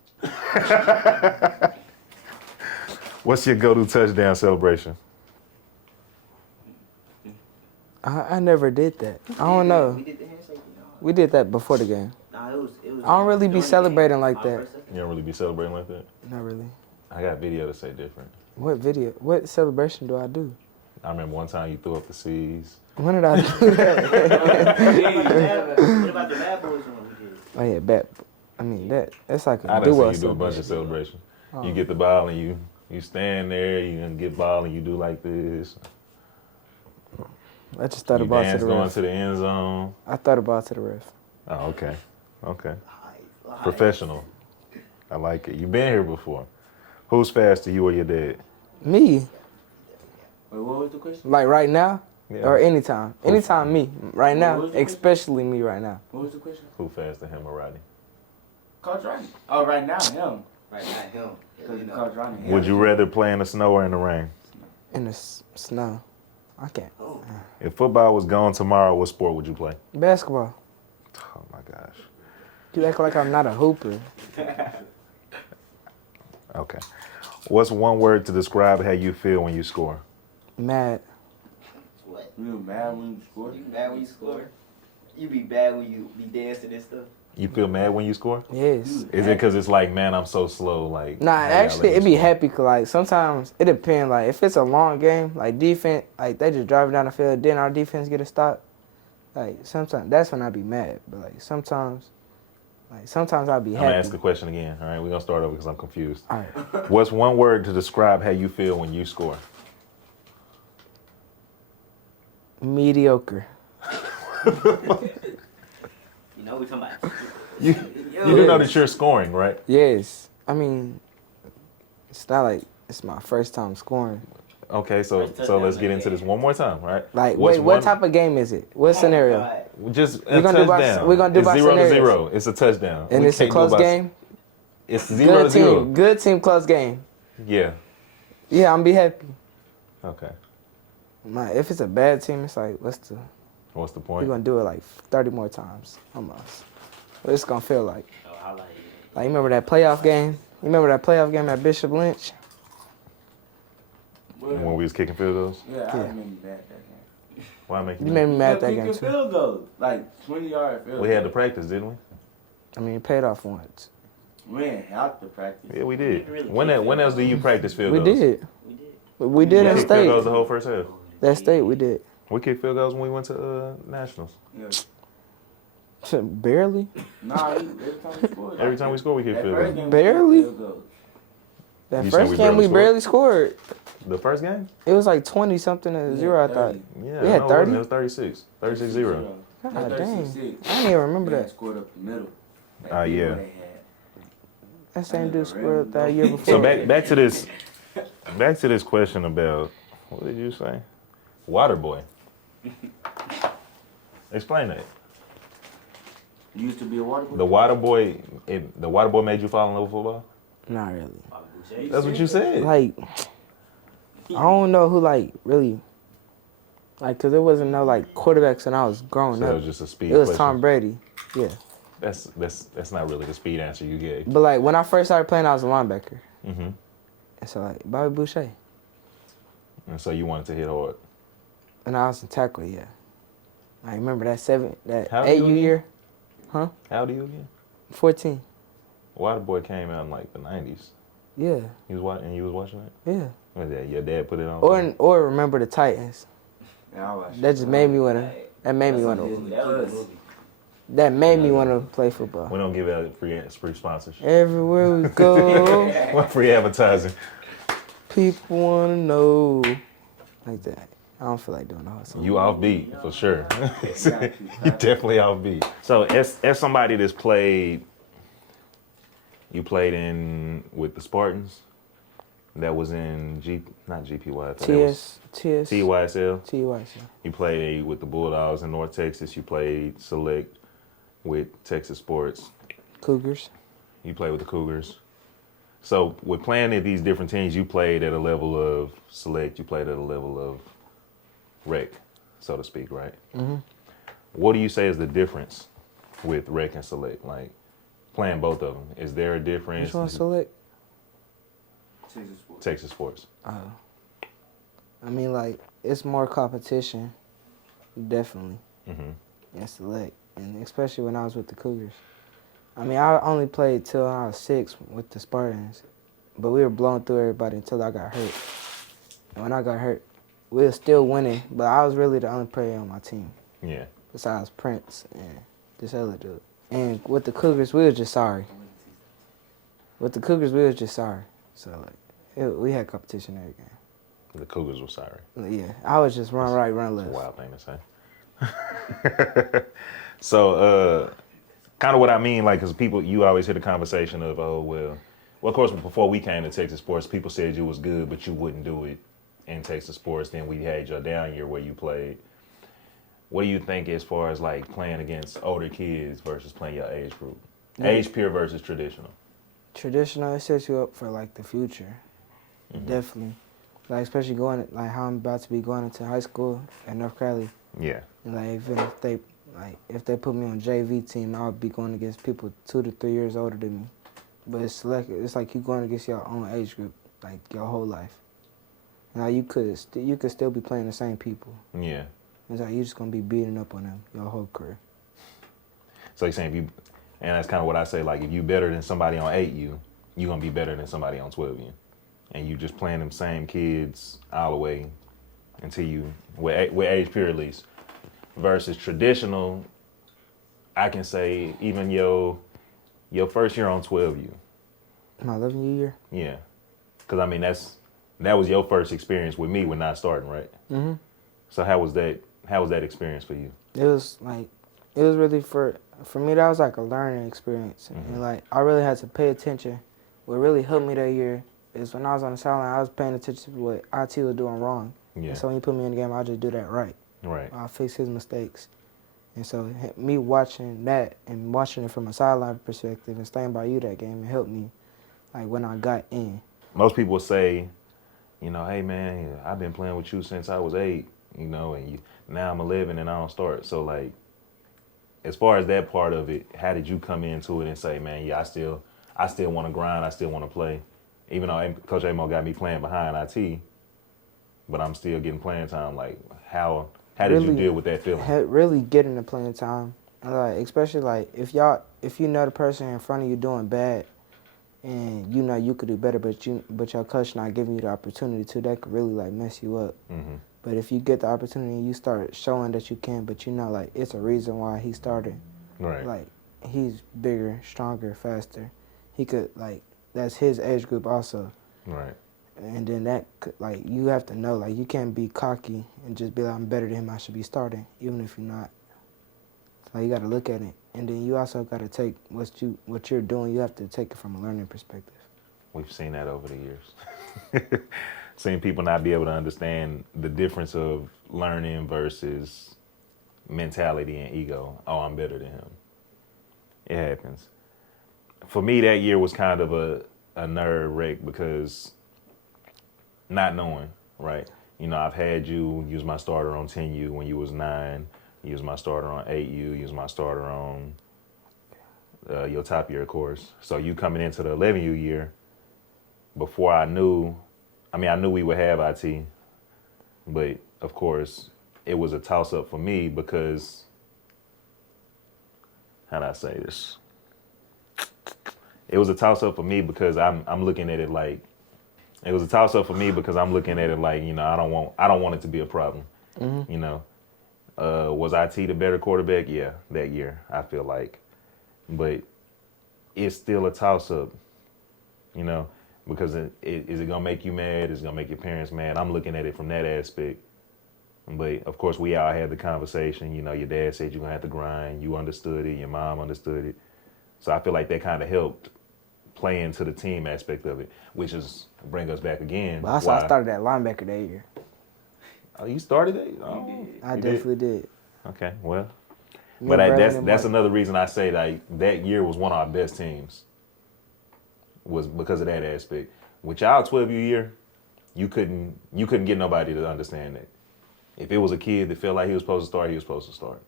What's your go-to touchdown celebration? I never did that. I don't know. We did the handshake. We did that before the game. Nah, it was. I don't really be during the celebrating game. like Our that. first second. You don't really be celebrating like that? Not really. I got video to say different. What video? What celebration do I do? I remember one time you threw up the C's. When did I do that? What about the Bad Boys one we did? Oh yeah, bet. I mean that's like I a done duo see you do a bunch of celebration. celebration. You get the ball and you stand there, you gonna get ball and you do like this. I just thought You about it dance to the going ref. to the end zone. I thought about it to the ref. Oh, okay. Okay. Hype. Professional. I like it. You've been here before. Who's faster, you or your dad? Me, Wait, what was the question? like right now Yeah. or anytime. Anytime me. Right What now, was the question? especially me right now. What was the question? Who faster, him or Rodney? Coach Ronnie. Oh, right now, him. Right, not him. Because You know. Coach Ronnie. Would you rather play in the snow or in the rain? In the snow. I can't. If football was gone tomorrow, what sport would you play? Basketball. Oh my gosh. You act like I'm not a hooper. Okay. What's one word to describe how you feel when you score? Mad. What? You were mad when you scored? You mad when you score? You be bad when you be dancing and stuff? You feel mad when you score? Yes. Is it because it's like, man, I'm so slow? Like, Nah, hey, actually, I let it you be score. happy because, like, sometimes it depends. Like, if it's a long game, like, defense, like, they just driving down the field, then our defense get a stop. Like, sometimes, that's when I be mad. But, like, sometimes, Like sometimes I'll be I'm happy. gonna ask the question again. All right, we're gonna start over because I'm confused. All right. What's one word to describe how you feel when you score? Mediocre. You know, we talking about. You do know that you're scoring, right? Yes. I mean, it's not like it's my first time scoring. Okay, so let's get into this one more time, right? Like, What's what one- type of game is it? What scenario? God. Just We're a gonna do by- touchdown. we're gonna do it's by 0-0. scenarios. It's a touchdown. And We it's a can't go close by- game? It's Good 0-0. team. Good team, close game. Yeah. Yeah, I'm be happy. Okay. If it's a bad team, it's like, What's the we're point? gonna do it like 30 more times almost. What it's gonna feel like. Oh, I like it. Like, you remember that playoff game? You remember that playoff game at Bishop Lynch? When we was kicking field goals? Yeah, I remember that game. Why make You made me mad at that Kicking game too. field goals, like 20-yard field We had to goals. practice, didn't we? I mean, it paid off once. We didn't have to practice. Yeah, we did. Really When else do you practice field We goals? did. We did. We did We in kicked field goals state. the whole first half. That state we did. We kicked field goals when we went to nationals. Yeah. Barely. Nah, every time we scored. Every time we score, we kick That field first goals. game, we Barely? kicked field goals. That You said first we game barely we scored? barely scored. The first game? It was like 20 something to 0, I thought. Yeah, We had no, it wasn't. 30? It was 36. 36-0. God Not dang. 36. I didn't even remember They that. had scored up the middle. Ah, yeah. They had. That same dude scored that year before. So back to this question about, what did you say? Water boy. Explain that. You used to be a water boy? The water boy made you fall in love with football? Not really. That's what you said. Like, I don't know who, like, really, like, because there wasn't no, like, quarterbacks when I was growing So that up. was just a speed It was question. Tom Brady. Yeah. That's not really the speed answer you gave. But, like, when I first started playing, I was a linebacker. Mm-hmm. And so, like, Bobby Boucher. And so you wanted to hit hard. And I was in tackle, yeah. I remember that How old 8 you again? year. How old are you again? 14. Water boy came out in like the 90s. Yeah. You was watching it? Yeah. What was that? Your dad put it on? Or remember the Titans. Yeah, I watched That it. just made me want to. That made me want to. That was the movie. That made me want to play football. We don't give out free sponsorship. Everywhere we go, What free advertising? people want to know. Like that. I don't feel like doing the whole song. You off beat for sure. You definitely off beat. So as somebody that's played, you played in with the Spartans. That was in not GPY. I thought that was TYSL. TYSL. You played with the Bulldogs in North Texas. You played select with Texas Sports. Cougars. You played with the Cougars. So with playing at these different teams, you played at a level of select. You played at a level of rec, so to speak, right? Mm-hmm. What do you say is the difference with rec and select? Like playing both of them, is there a difference? Which one select? Texas Sports. Texas Sports. I mean, like, it's more competition, definitely, Mm-hmm. in select. And especially when I was with the Cougars. I mean, I only played till I was 6 with the Spartans. But we were blowing through everybody until I got hurt. And when I got hurt, we were still winning, but I was really the only player on my team. Yeah. Besides Prince and this other dude. And with the Cougars, we was just sorry. With the Cougars, we was just sorry. So, like, we had competition every game. The Cougars were sorry. Yeah, I was just run right, run It's a left. wild thing to say. So, kind of what I mean, like, because people, you always hear the conversation of, oh, well, of course, before we came to Texas Sports, people said you was good, but you wouldn't do it in Texas Sports. Then we had your down year where you played. What do you think as far as, like, playing against older kids versus playing your age group? Yeah. Age peer versus traditional. Traditional, it sets you up for, like, the future. Mm-hmm. Definitely. Like, especially going, like, how I'm about to be going into high school at North Crowley. Yeah. And, like, if they put me on JV team, I would be going against people 2 to 3 years older than me. But it's like you going against your own age group, like, your whole life. Now, you could still be playing the same people. Yeah. It's like you're just going to be beating up on them your whole career. So you're saying and that's kind of what I say, like, if you better than somebody on 8U, you're going to be better than somebody on 12U. And you just playing them same kids all the way until you, with age peer at least. Versus traditional, I can say even your your first year on 12U. My 11th year. Yeah, because I mean that was your first experience with me when not starting, right? Mhm. So how was that? How was that experience for you? It was really for me. That was like a learning experience, and like I really had to pay attention. What really helped me that year is when I was on the sideline, I was paying attention to what IT was doing wrong. Yeah. And so when you put me in the game, I just do that right. Right. I'll fix his mistakes. And so me watching that and watching it from a sideline perspective and staying by you that game, it helped me like when I got in. Most people say, you know, hey man, I've been playing with you since I was 8, you know, and now I'm 11 and I don't start. So like, as far as that part of it, how did you come into it and say, man, yeah, I still want to grind, I still want to play, even though Coach Amo got me playing behind IT, but I'm still getting playing time. Like, how did you deal with that feeling? Really getting the playing time, and like especially like if you know the person in front of you doing bad, and you know you could do better, but your coach not giving you the opportunity to, that could really like mess you up. Mm-hmm. But if you get the opportunity and you start showing that you can, but you know like it's a reason why he started. Right. Like he's bigger, stronger, faster. He could like that's his age group also. Right. And then that could, like you have to know like you can't be cocky and just be like I'm better than him, I should be starting, even if you're not. Like you got to look at it, and then you also got to take what you're doing. You have to take it from a learning perspective. We've seen that over the years. Seen people not be able to understand the difference of learning versus mentality and ego. Oh, I'm better than him. It happens. For me, that year was kind of a nerve wreck because not knowing, right? You know, I've had you use my starter on 10U when you was 9, use my starter on 8U, use my starter on your top year, of course. So you coming into the 11U year, before I knew we would have IT, but of course it was a toss-up for me because, how do I say this? It was a toss-up for me because I'm looking at it like, it was a toss-up for me because I'm looking at it like, you know, I don't want it to be a problem. Mm-hmm. You know, was IT the better quarterback? Yeah, that year, I feel like. But it's still a toss-up, you know, because is it going to make you mad? Is it going to make your parents mad? I'm looking at it from that aspect. But, of course, we all had the conversation. You know, your dad said you're going to have to grind. You understood it. Your mom understood it. So I feel like that kind of helped play into the team aspect of it, which is bring us back again. But also I started at linebacker that year. Oh, you started it? Oh, I definitely did. Okay, well. But that's another reason I say like that year was one of our best teams. Was because of that aspect. With y'all 12U year, you couldn't get nobody to understand that. If it was a kid that felt like he was supposed to start, he was supposed to start.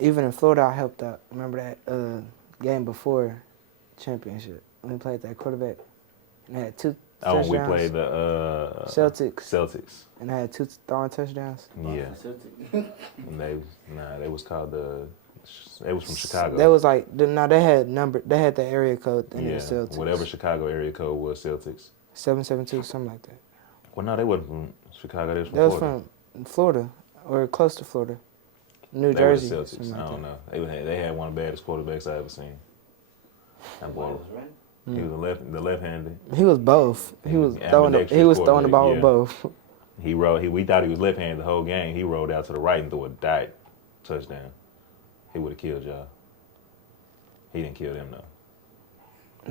Even in Florida, I helped out. Remember that game before championship when we played that quarterback and had 2 touchdowns. When we played the Celtics. And I had 2 throwing touchdowns. Yeah. And they was from Chicago. They was like they had the area code in the Celtics. Whatever Chicago area code was, Celtics. 772, something like that. Well, no, they wasn't from Chicago. They was from Florida. Florida. From Florida or close to Florida, New They Jersey. were the Celtics. I don't know. They had one of the baddest quarterbacks I ever seen. That boy. He was the left-handed. He was both. He was throwing the ball with both. We thought he was left-handed the whole game. He rolled out to the right and threw a dot touchdown. He would have killed y'all. He didn't kill them though.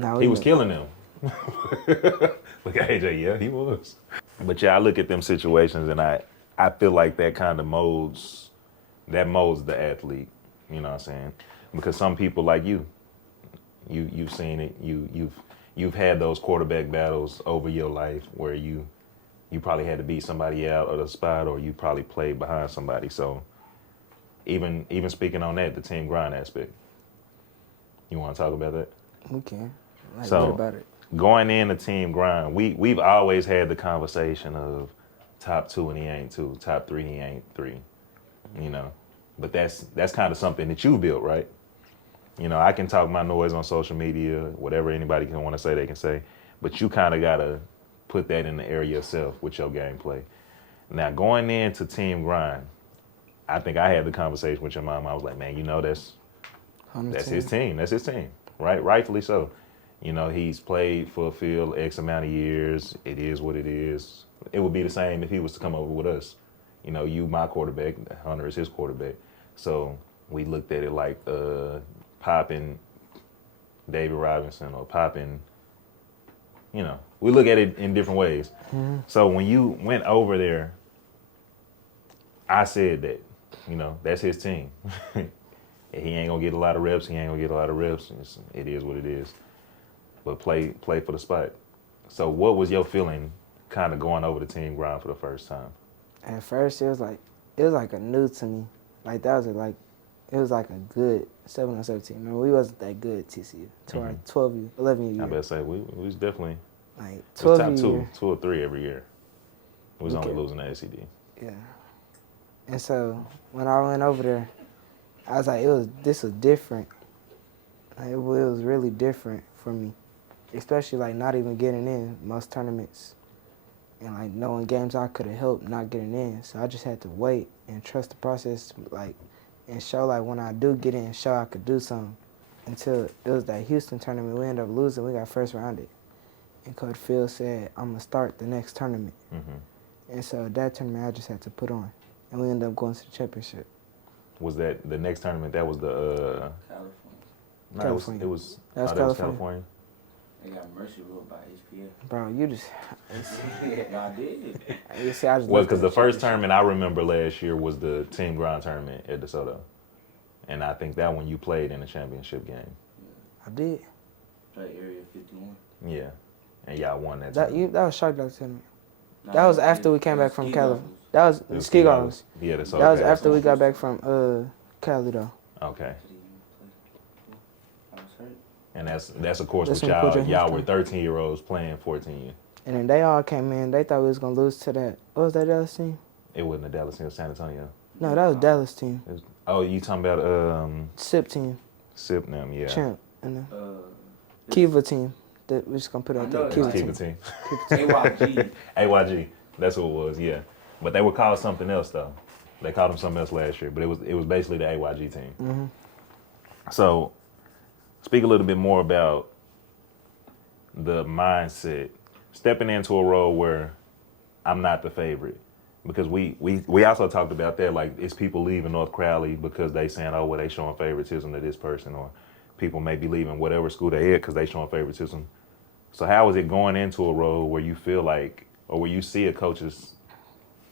No, he was killing them. Look at AJ, yeah, he was. But yeah, I look at them situations and I feel like that kind of molds the athlete. You know what I'm saying? Because some people like you've seen it. You've had those quarterback battles over your life where you probably had to beat somebody out of the spot, or you probably played behind somebody. So even speaking on that, the team grind aspect. You want to talk about that? We can. So what about it? Going in the team grind, we've always had the conversation of top 2 and he ain't 2, top 3 and he ain't 3. You know, but that's kind of something that you built, right? You know, I can talk my noise on social media, whatever anybody can want to say, they can say. But you kind of got to put that in the area yourself with your gameplay. Now, going into team grind, I think I had the conversation with your mom. I was like, man, you know, that's his team. That's his team, right? Rightfully so. You know, he's played for a field X amount of years. It is what it is. It would be the same if he was to come over with us. You know, you my quarterback, Hunter is his quarterback. So we looked at it like popping David Robinson or popping, you know, we look at it in different ways. Mm-hmm. So when you went over there, I said that, you know, that's his team. He ain't gonna get a lot of reps. It is what it is. But play for the spot. So what was your feeling kind of going over the team grind for the first time? At first, it was like a new to me. Like it was like a good 7-on-7 team. Remember, we wasn't that good at TCU. To our 11 year. I better say we was definitely like it was 12 top year. two or three every year. We was Okay. only losing to SED. Yeah. And so when I went over there, I was like, this was different. Like, it was really different for me, especially like not even getting in most tournaments, and like knowing games I could have helped not getting in. So I just had to wait and trust the process, like, and show like when I do get in, show I could do something. Until it was that Houston tournament, we ended up losing. We got first rounded, and Coach Phil said, "I'm gonna start the next tournament." Mm-hmm. And so that tournament I just had to put on, and we ended up going to the championship. Was that the next tournament? That was the California. no, California. it was That was that was California. California. They got Mercy ruled by HPA. Bro, you just Yeah, I did. you see, I just Well, looked because at the first championship. tournament I remember last year was the team grind tournament at DeSoto, and I think that one you played in the championship game. I did. Play Area 51. Yeah, and y'all won that. That tournament. was Shark Dog tournament. Nah, That was it after we came it back was from ski Cali. goggles. That was It was ski goggles. Yeah, the That was after we got back from Cali though. Okay, I was hurt. and that's of course That's with when Coach y'all Houston. were 13-year-olds playing 14-year. And then they all came in. They thought we was gonna lose to that. What was that Dallas team? It wasn't a Dallas, it was San Antonio. No, that was Dallas team. It was, oh, you talking about SIP team. Sip them? Yeah, Champ. And the Uh, Kiva team. That we just gonna put I out know there. it. Kiva Kiva team. team. AYG. AYG. That's who it was. Yeah, but they were called something else though. They called them something else last year, but it was basically the AYG team. Mm-hmm. So, speak a little bit more about the mindset, stepping into a role where I'm not the favorite, because we also talked about that, like it's people leaving North Crowley because they saying, oh, well, they showing favoritism to this person, or people may be leaving whatever school they at because they showing favoritism. So how is it going into a role where you feel like, or where you see a coach is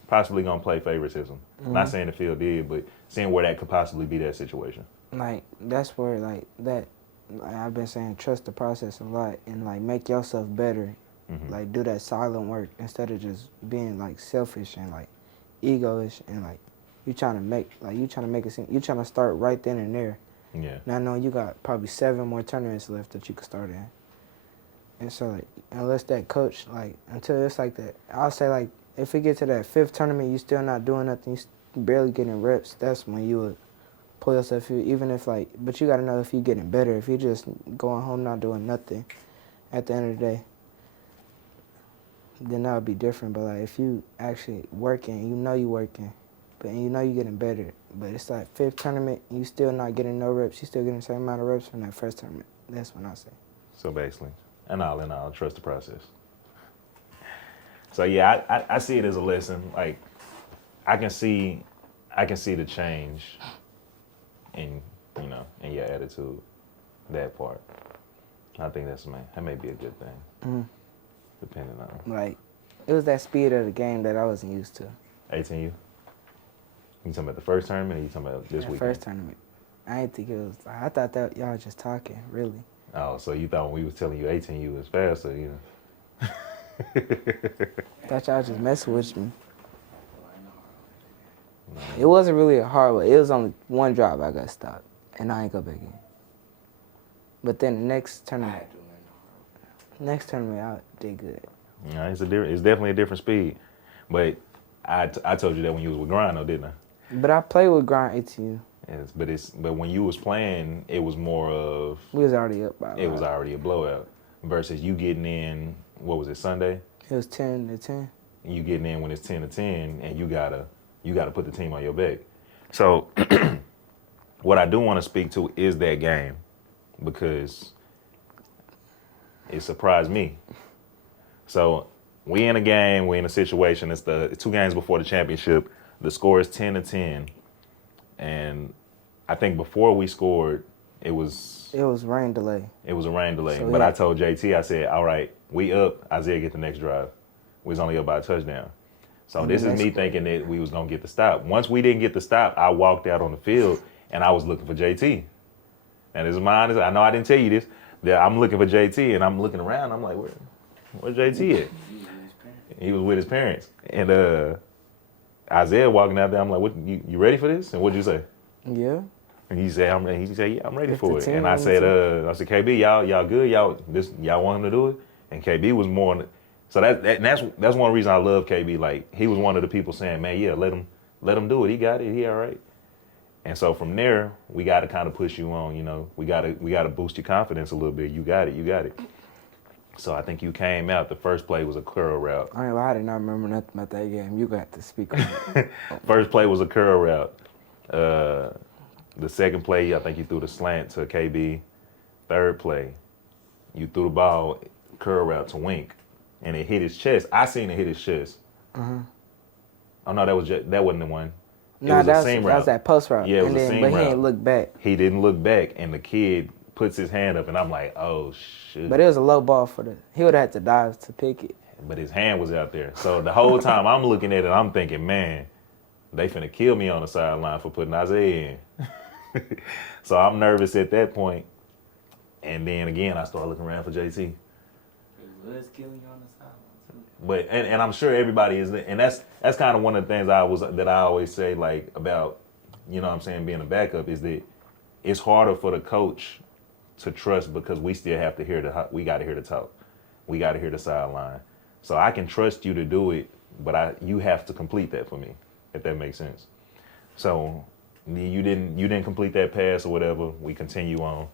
possibly gonna play favoritism? Not saying the field did, but seeing where that could possibly be that situation. Like that's where like I've been saying trust the process a lot and like make yourself better. Mhm. Like do that silent work instead of just being like selfish and like egoish and like you trying to make it seem you trying to start right then and there. Yeah. Not knowing you got probably 7 more tournaments left that you could start in. And so like unless that coach like until it's like that, I'll say like if we get to that 5th tournament you still not doing nothing, you barely getting reps, that's when you would pull yourself, even if like, but you got to know if you're getting better. If you're just going home not doing nothing at the end of the day, then that would be different. But like if you actually working, you know you working, but you know you getting better, but it's like 5th tournament, you still not getting no reps, you still getting the same amount of reps from that 1st tournament. That's when I say. So basically, and all in all, trust the process. So yeah, I see it as a lesson. Like I can see the change in in your attitude, that part. I think that may be a good thing, depending on. Like it was that speed of the game that I wasn't used to. 18U. You talking about the first tournament, or you talking about this That weekend? first tournament, I didn't think it was. I thought that y'all was just talking, really. Oh, so you thought when we was telling you 18U was faster, Thought y'all just messing with me. It wasn't really a hard one. It was only one drive I got stopped, and I ain't go back in. But then the next tournament, I did good. Yeah, it's definitely a different speed. But I told you that when you was with Grind, though, didn't I? But I played with Grind ATU. Yes, but when you was playing, it was more of We was already up by a it lot. was already a blowout versus you getting in. What was it, Sunday? It was 10-10. You getting in when it's 10-10, and you gotta put the team on your back. So what I do want to speak to is that game, because it surprised me. So we in a game, we in a situation. It's the 2 games before the championship. The score is 10-10, and I think before we scored, it was rain delay. It was a rain delay. So, but yeah. I told JT, I said, all right, we up. Isaiah get the next drive. We was only up by a touchdown. So And this then is they me thinking that we was going to get the stop. Once we didn't get the stop, I walked out on the field, and I was looking for JT. And this is my honest, I know I didn't tell you this, that I'm looking for JT, and I'm looking around. I'm like, where's JT at? He was with his parents. And Isaiah walking out there, I'm like, what, you ready for this? And what'd you say? Yeah. And he said, yeah, I'm ready If for the it. team And I wants said, KB, y'all good? Y'all want him to do it? And KB was more on it. So that's one reason I love KB. Like, he was one of the people saying, man, yeah, let him do it. He got it. He all right. And so from there, we got to kind of push you on, you know. We got to boost your confidence a little bit. You got it. So I think you came out. The first play was a curl route. I did not remember nothing about that game. You got to speak on it. First play was a curl route. The second play, I think you threw the slant to KB. Third play, you threw the ball curl route to Wink, and it hit his chest. I seen it hit his chest. Uh-huh. Oh no, that wasn't the one. No, that seam was that post route. Yeah, it was a seam route. But he didn't look back. He didn't look back, and the kid puts his hand up, and I'm like, oh shit. But it was a low ball he would have had to dive to pick it. But his hand was out there. So the whole time I'm looking at it, I'm thinking, man, they finna kill me on the sideline for putting Isaiah in. So I'm nervous at that point. And then again, I start looking around for JT. It was killing you on the sideline too. But and I'm sure everybody is, and that's kind of one of the things that I always say, like, about, you know what I'm saying, being a backup, is that it's harder for the coach to trust, because we still have to we got to hear the talk. We got to hear the sideline. So I can trust you to do it, but you have to complete that for me, if that makes sense. So you didn't complete that pass or whatever. We continue on,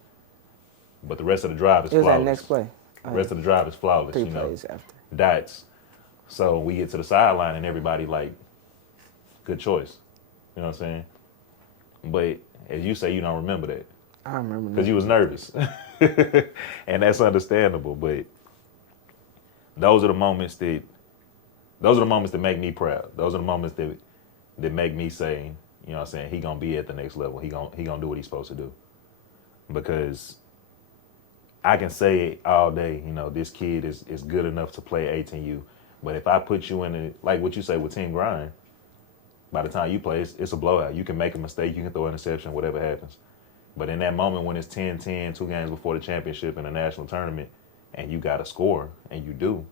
but the rest of the drive is flawless. It was that next play. The rest of the drive is flawless. 3 plays after. Dots. So we get to the sideline and everybody like, good choice. You know what I'm saying? But as you say, you don't remember that. I remember that. Because you was nervous. And that's understandable. But those are the moments that make me proud. Those are the moments that make me say, you know what I'm saying, he gonna be at the next level. He gonna do what he's supposed to do. Because I can say it all day, you know, this kid is good enough to play 18U. But if I put you in like what you say with team grind, by the time you play, it's a blowout. You can make a mistake, you can throw an interception, whatever happens. But in that moment when it's 10-10, 2 games before the championship in a national tournament, and you got to score, and you do.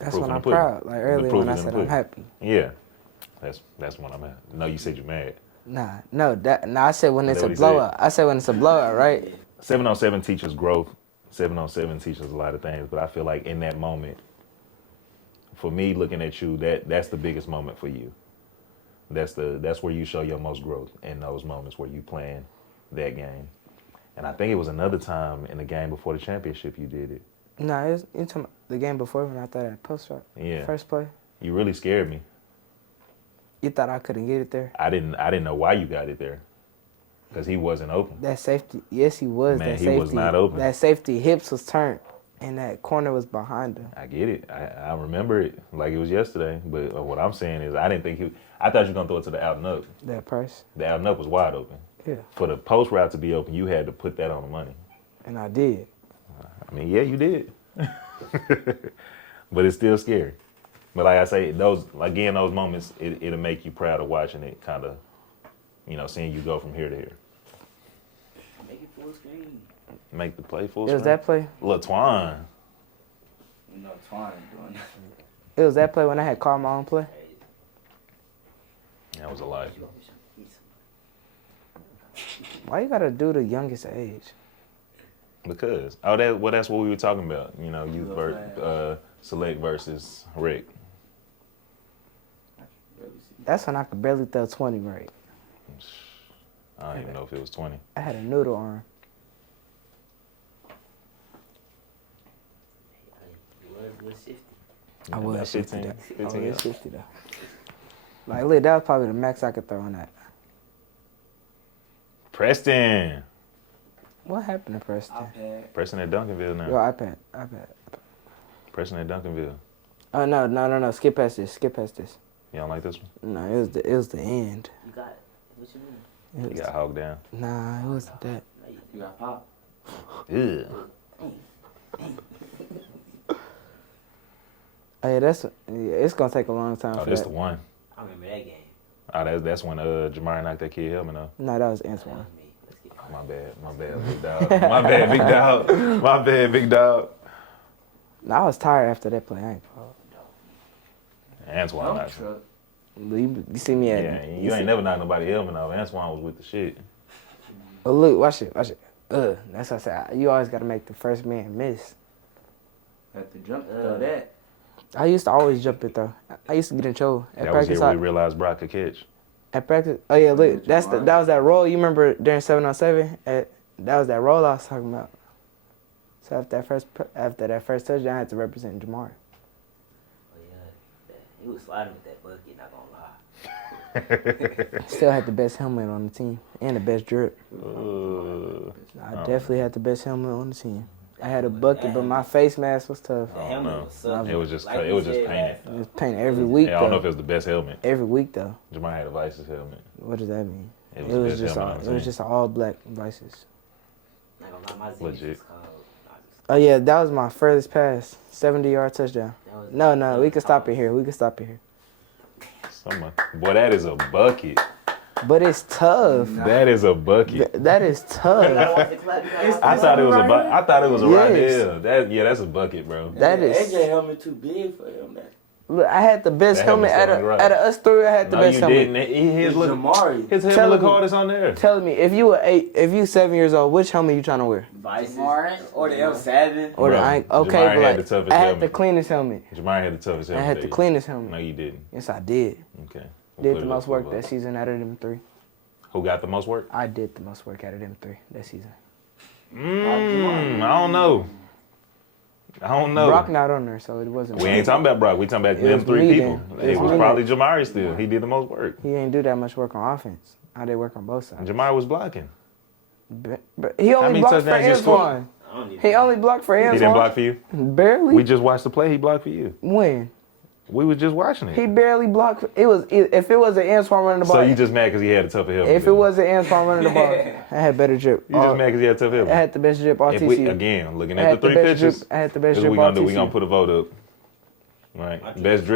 That's when I'm proud. Like earlier when I said I'm happy. Yeah, that's when I'm at. No, you said you're mad. No, I said when it's a blowout. I said when it's a blowout, right? 7-on-7 teaches growth. 7-on-7 teaches a lot of things, but I feel like in that moment, for me looking at you, that's the biggest moment for you. That's where you show your most growth, in those moments where you playing that game. And I think it was another time in the game before the championship you did it. No, it was the game before when I thought that post route. Yeah. First play. You really scared me. You thought I couldn't get it there? I didn't know why you got it there. Because he wasn't open. That safety, yes, he was. Man, that he safety, was not open. That safety hips was turned, and that corner was behind him. I get it. I remember it like it was yesterday. But what I'm saying is I thought you were going to throw it to the out and up. That price. The out and up was wide open. Yeah. For the post route to be open, you had to put that on the money. And I did. I mean, yeah, you did. But it's still scary. But like I say, those moments, it'll make you proud of watching it, kind of, you know, seeing you go from here to here. Make it full screen. Make the play full It screen. was that play? Lil Twine. You know, Twine doing that. It was that play when I had called my own play? That was a lie. Why you gotta do the youngest age? Because that's what we were talking about. You know, youth select versus rec. That's when I could barely throw 20 right. I don't even know if it was 20. I had a noodle arm. You was a little shifty. I was 15, 50 though. 15 I was 50 though. Like, look, that was probably the max I could throw on that. Preston. What happened to Preston? iPad. Preston at Duncanville now. Yo, iPad. Preston at Duncanville. Oh no. Skip past this. You don't like this one? No, it was the end. You got it. What you mean? It You was, got hogged down. nah, it wasn't that. You got pop. Ew. Oh yeah, it's gonna take a long time. Oh, for this that. the one. I remember that game. Oh, that's when Jamari knocked that kid helmet off. No, that was That Antoine. was me. Let's get Oh, my bad, big dog. My bad, big dog. No, I was tired after that play. I ain't fault. Antoine Dump knocked. truck. You see me at Yeah, you ain't never knocked nobody helmet off. Antoine was with the shit. Oh look, watch it. That's what I said. You always gotta make the first man miss. At the jump, throw that. I used to always jump it though. I used to get in trouble at That was practice. here we realized Brock could catch. At practice. Oh yeah, look, that was that roll. You remember during 7-on-7? That was that roll I was talking about. So after that first touchdown, I had to represent Jamar. Oh yeah, he was sliding with that bucket. Not gonna lie. Still had the best helmet on the team and the best drip. I definitely had the best helmet on the team. I had a bucket, but my face mask was tough. The Oh, helmet no. was sucking. It was just Like it was you just said, painted. It was painted every week Yeah, I don't know if it though. was the best helmet. Every week though. Jamari had a Vice's helmet. What does that mean? It It was, the was best just helmet on all, the it was team. just all black Vices. Not gonna lie, my zip Legit. was cold. Nah, just- Oh yeah, that was my furthest pass, 70-yard touchdown. that was- No, we can stop it here. Boy, that is a bucket. But it's tough. That is a bucket. That is tough. I thought it was I thought it was a right Yes. there. That's a bucket, bro. That is. AJ helmet too big for him. That. Look, I had the best That helmet helmet's out of right. out of us three. I had the No, best you helmet. didn't. His It's look, Jamari. his helmet Tell look me. hardest on there. Tell me, if you 7 years old, which helmet you trying to wear? Vices. Or the M7. Or the Bro, okay, Jamari but had like, the toughest I had helmet. the cleanest helmet. Jamari had the toughest I helmet. had that the year. cleanest No, helmet. you didn't. Yes, I did. Okay. Did the most work that season out of them three. Who got the most work? I did the most work out of them three that season. I don't know. Brock not on there, so it wasn't. We ain't talking about Brock. We talking about It them was three me people. then. It was me probably then. Jamari still. He did the most work. He ain't do that much work on offense. I did work on both sides. Jamari was blocking. But he only many blocked for touchdowns you scored? Antoine. I don't even He only blocked for Antoine. He didn't block for you. Barely. We just watched the play. He blocked for you. When? We was just watching He it. barely blocked. If it wasn't Antoine running the ball. So you just mad because he had a tougher helmet? If it wasn't Antoine running the ball, I had better drip. You just mad because he had a tough I helmet? had the best drip all If TCU. we, again, looking I at had the three best pictures, drip. I had the best this is drip what we all gonna do. We TCU. gonna put a vote up. Right. Best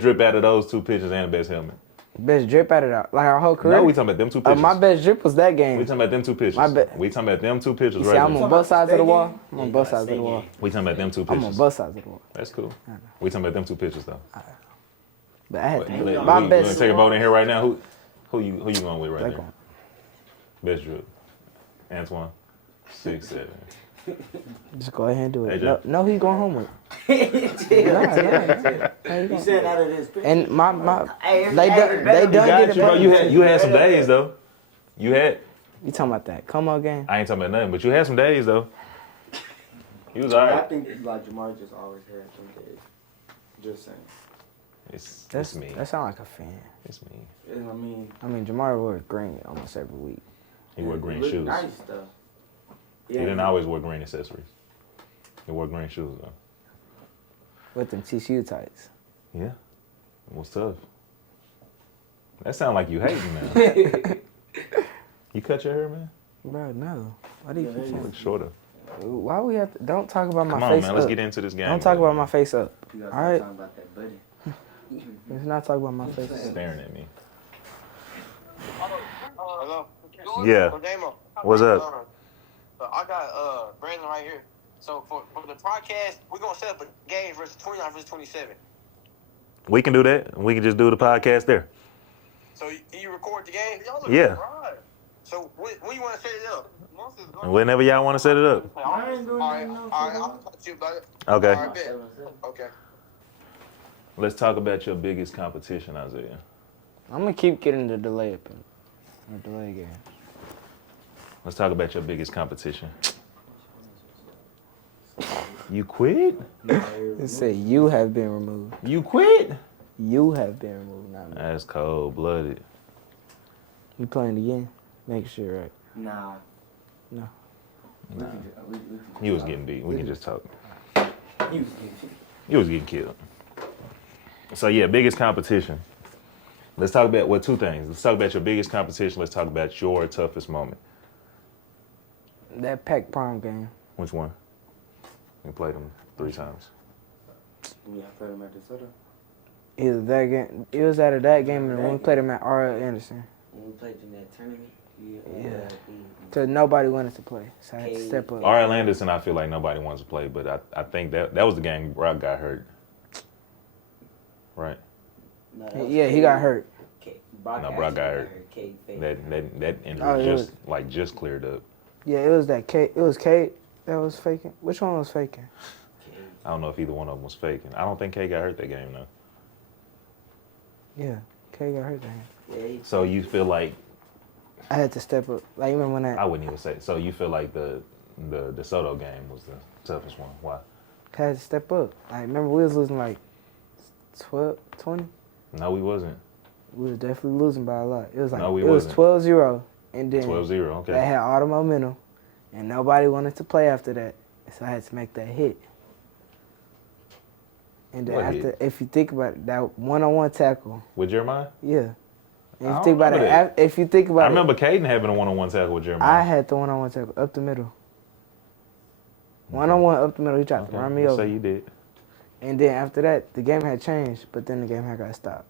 drip out of those two pictures and the best helmet. Best drip out of that, like our whole career. No, we talking about them two pictures. My best drip was that game. We talking about them two pictures. My be- We talking about them two pictures You see, right I'm there. on both sides of the wall. I'm on both sides of the wall. We talking about them two I'm pictures. on both sides of the wall. That's cool. We talking about them two pictures though. But I had But to, we my gonna best. take a vote in here right now. Who you going with right Take there? one. Best drip. Antoine. 6'7". Just go ahead and do it. AJ. No, he going home with. He said out of this picture. And my Hey, they done You get got it you, bro. better. You had some days though. You talking about that come on game? I ain't talking about nothing, but you had some days though. You was I alright. think like Jamar just always had some days. Just saying. It's me. That sound like a fan. It's me. I mean, Jamar wears green almost every week. He wore green look shoes. nice though. He didn't always wear green accessories. He wore green shoes though. With them TCU tights. Yeah. It was tough. That sound like you hating now. You cut your hair, man? Bro, no. Why do you keep You saying? look shorter. Why we have to? Don't talk about Come my on, face man. up. Let's get into this game. Don't talk about my face up. You gotta All right. start talking about that buddy. Let's not talk about my face up. Staring at me. Hello? Yeah. Damo. What's up? So I got Brandon right here. So for the podcast, we're gonna set up a game versus 29 versus 27. We can do that. We can just do the podcast there. So you record the game? Yeah. So when you want to set it up? Whenever y'all want to set it up. I ain't doing All right, nothing. I'll talk to you about it. Okay. All right, bet. Okay. Let's talk about your biggest competition, Isaiah. I'm gonna keep getting the delay up in the delay game. Let's talk about your biggest competition. You quit? It said you have been removed. You quit? You have been removed, not me. That's cold-blooded. You playing again? Make sure right. Nah. Nah. We You was getting beat. We can just talk. You was getting You was getting killed. So yeah, biggest competition. Let's talk about two things. Let's talk about your biggest competition. Let's talk about your toughest moment. That Pac prom game. Which one? We played them 3 times. Yeah, I played him at the Soto. Either that game, it was out of that game, and when we played him at R.L. Anderson. When we played in that tournament. Yeah. So nobody wanted to play, so I had to step up. R.L. Anderson, I feel like nobody wants to play, but I think that was the game Brock got hurt. Right? Yeah, he got hurt. Brock got hurt. That injury just cleared up. Yeah, it was that Kate. It was Kate that was faking. Which one was faking? I don't know if either one of them was faking. I don't think Kate got hurt that game though. Yeah, Kate got hurt that game. So you feel like I had to step up. Like, you remember when that? I wouldn't even say. So you feel like the DeSoto game was the toughest one. Why? I had to step up. I remember we was losing like 12, 20. No, we wasn't. We was definitely losing by a lot. It was like No, we it was wasn't. 12-0, and then 12-0, okay. they had all the momentum, and nobody wanted to play after that. So I had to make that hit. And then What after, hit? if you think about it, that one-on-one tackle, With Jeremiah? yeah. And I if you don't think about it, remember that. if you think about I it, remember Caden having a one-on-one tackle with Jeremiah. I had the one-on-one tackle up the middle. One-on-one up the middle. He tried to run me Let's over. say you did. And then after that, the game had changed, but then the game had got stopped.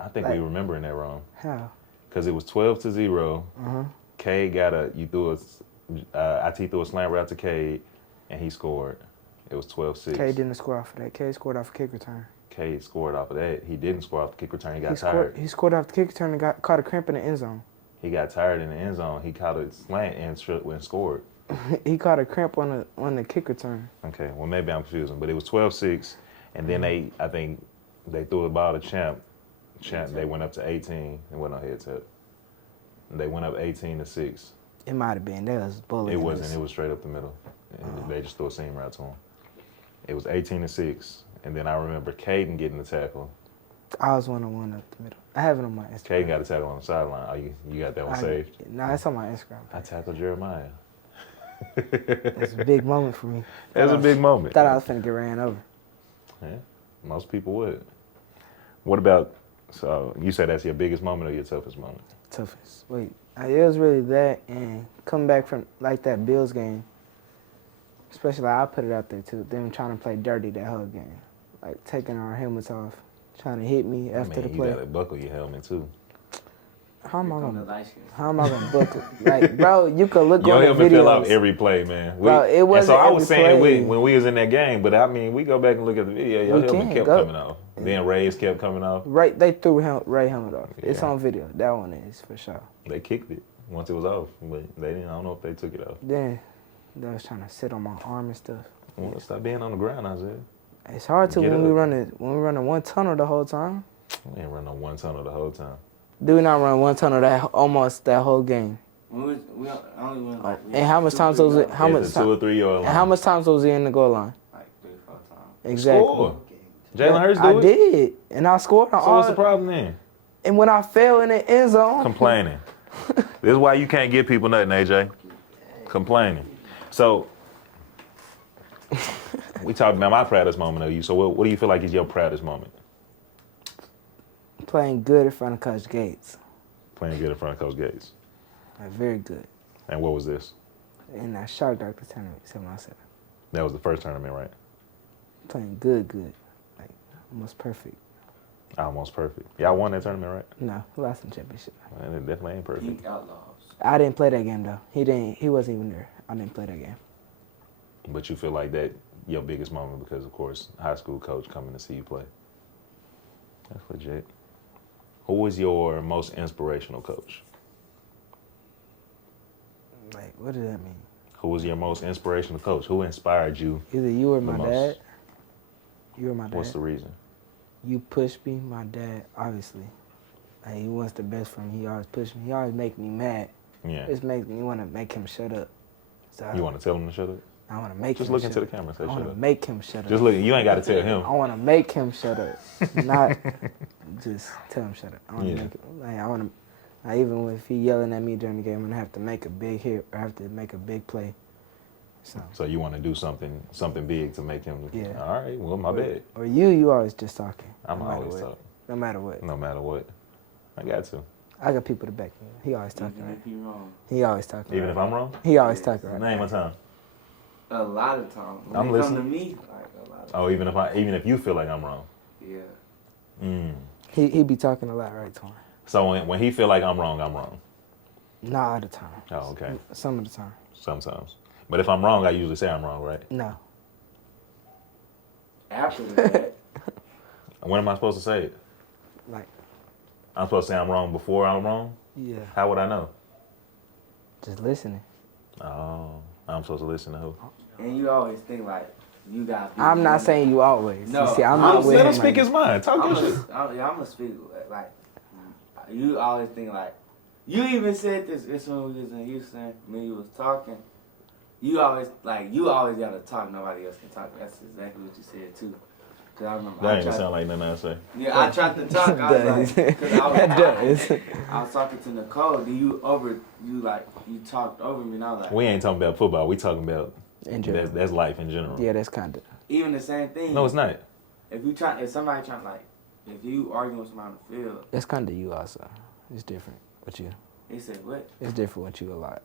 I think Like- we remembering that wrong. How? Because it was 12-0. Cade IT threw a slant route to Cade, and he scored. It was 12-6. K didn't score off of that. K scored off a kick return. Cade scored off of that. He didn't score off the kick return. He got He tired. scored off the kick return and caught a cramp in the end zone. He got tired in the end zone. He caught a slant and scored. He caught a cramp on the kick return. Okay, well maybe I'm confusing, but it was 12-6, and then I think they threw the ball to Champ. They went up to 18. It wasn't a head tip. They went up 18-6. It might have been. That was bullying. It wasn't. It was straight up the middle. And they just threw a seam route to him. It was 18-6, and then I remember Caden getting the tackle. I was one-on-one up the middle. I have it on my Instagram. Caden got a tackle on the sideline. Oh, you got that one saved? No, it's on my Instagram. I tackled Jeremiah. It's a big moment for me. That's a big moment. Thought I was finna get ran over. Yeah, most people would. What about, so you said that's your biggest moment or your toughest moment? Toughest. Wait, it was really that, and coming back from like that Bills game, especially I put it out there too. Them trying to play dirty that whole game, like taking our helmets off, trying to hit me after the play. You gotta buckle your helmet too. How am I On the gonna? light skin. How am I gonna buckle? Like, bro, you could look Your on the helmet fell off videos. every play, man. Bro, it and wasn't so I was every saying play. when we was in that game, but I mean, we go back and look at the video. Your We helmet can kept go. coming off. Then Ray's kept coming off. Right, they threw Ray helmet off. It's Yeah. on video. That one is for sure. They kicked it once it was off, but they didn't. I don't know if they took it off. Then they was trying to sit on my arm and stuff. Well, stop being on the ground, Isaiah. It's hard to Get when we up. run one tunnel the whole time. We ain't running on one tunnel the whole time. Do we not run one tunnel almost that whole game? We only went like. And how much times was it? How much It's a 2 or 3 yard line. And how much times was he in the goal line? Like 3-4 times. Exactly. Score. Jalen Hurts do I it. did, and I scored on So all. what's the problem then? And when I fell in the end zone, Complaining. This is why you can't give people nothing, AJ. Complaining. So we talked about my proudest moment of you. So what do you feel like is your proudest moment? playing good in front of Coach Gates. Playing good in front of Coach Gates. Like, very good. And what was this? In that Shark Doctor tournament, 7-on-7. That was the first tournament, right? Playing good. Like, almost perfect. Almost perfect. Y'all won that tournament, right? No, we lost the championship. And it definitely ain't perfect. Pink Outlaws. I didn't play that game, though. He wasn't even there. I didn't play that game. But you feel like that your biggest moment because, of course, high school coach coming to see you play. That's legit. Who was your most inspirational coach? Like, what does that mean? Who was your most inspirational coach? Who inspired you? Either you or my most? dad. You or my dad. What's the reason? You pushed me. My dad, obviously. Like, he was the best for me. He always pushed me. He always make me mad. Yeah. It makes me want to make him shut up. So You want to tell him to shut up? I want to make Just him look shut into the up. camera and say I want shut to up. make him shut up. Just look. You ain't got to tell him. I want to make him shut up. Not just tell him shut up. I want to Yeah. make him, like, I want to Like, even if he yelling at me during the game, I'm gonna have to make a big hit or have to make a big play. So you want to do something big to make him. Yeah. All right. Well, my bad. Or you always just talking. I'm no matter always what. talking. No matter what. No matter what. I got to. I got people to back me. He always talking. Even Right? if you wrong. He always talking. Even right? if I'm wrong. He always talking. Right? Name a time. A lot of times. When I'm they come listening. to me, like a lot of Oh, even if you feel like I'm wrong. Yeah. Mm. He be talking a lot, right, Twan? So when he feel like I'm wrong, I'm wrong. Not all the time. Oh, okay. Some of the time. Sometimes. But if I'm wrong, I usually say I'm wrong, right? No. After that, When am I supposed to say it? Like, I'm supposed to say I'm wrong before I'm wrong? yeah. How would I know? Just listening. Oh, I'm supposed to listen to who? and you always think like you got. I'm not saying you always. No, you see, I'm I'm not with Let him him speak like his mind. Talk your shit. I'm gonna speak like you always think like you even said this when we was in Houston when you was talking. You always gotta talk. Nobody else can talk. That's exactly what you said too. Cause I remember That ain't gonna sound like nothing I say. Yeah, I tried to talk. I was like, cause That does. I was talking to Nicole. You talked over me, and I was like, We ain't talking about football. We talking about In general. that's life in general. Yeah, that's kind of. even the same thing. No, it's not. If somebody trying like, if you arguing with somebody on the field, That's kind of you also. It's different with you. they say what, It's different with you a lot.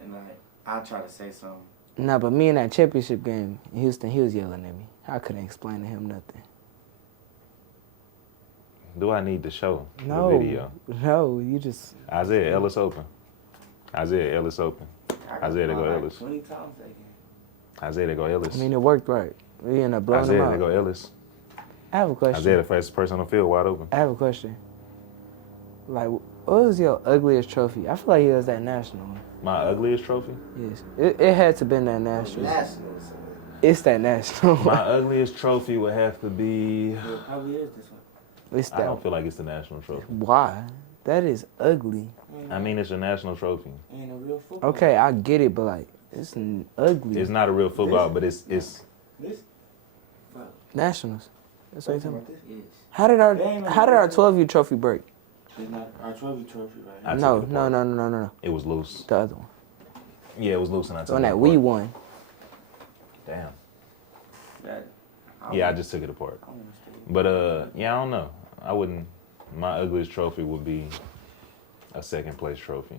and like I try to say something. Nah, but me in that championship game in Houston, he was yelling at me. I couldn't explain to him nothing. Do I need to show No. the video? No, you just. Isaiah Ellis open. Isaiah Ellis open. Isaiah to go like Ellis. 20 times that game. Isaiah to go Ellis. I mean, it worked right. We ended up blowing Isaiah him to go out. Ellis. I have a question. Isaiah the fastest person on the field, wide open. I have a question. Like, what was your ugliest trophy? I feel like it was that national one. My ugliest trophy? Yes. It had to been that national. Nationals. It's that national My one. ugliest trophy would have to be. It probably is this one. It's I that don't feel like it's the national trophy. Why? That is ugly. I mean, it's a national trophy. Ain't a real football. Okay, I get it, but like, it's ugly. It's not a real football, but it's This? Bro, nationals. That's what you're talking talking about about. this? Yes. How did our 12U trophy break? It's not our trophy, right? I took No, it no, apart. no, no, no, no. It was loose. The other one. Yeah, it was loose, and I The took one it that apart. we won. Damn. That, Yeah, I just took it apart. I wanna stay. But yeah, I don't know. I wouldn't. My ugliest trophy would be a second place trophy.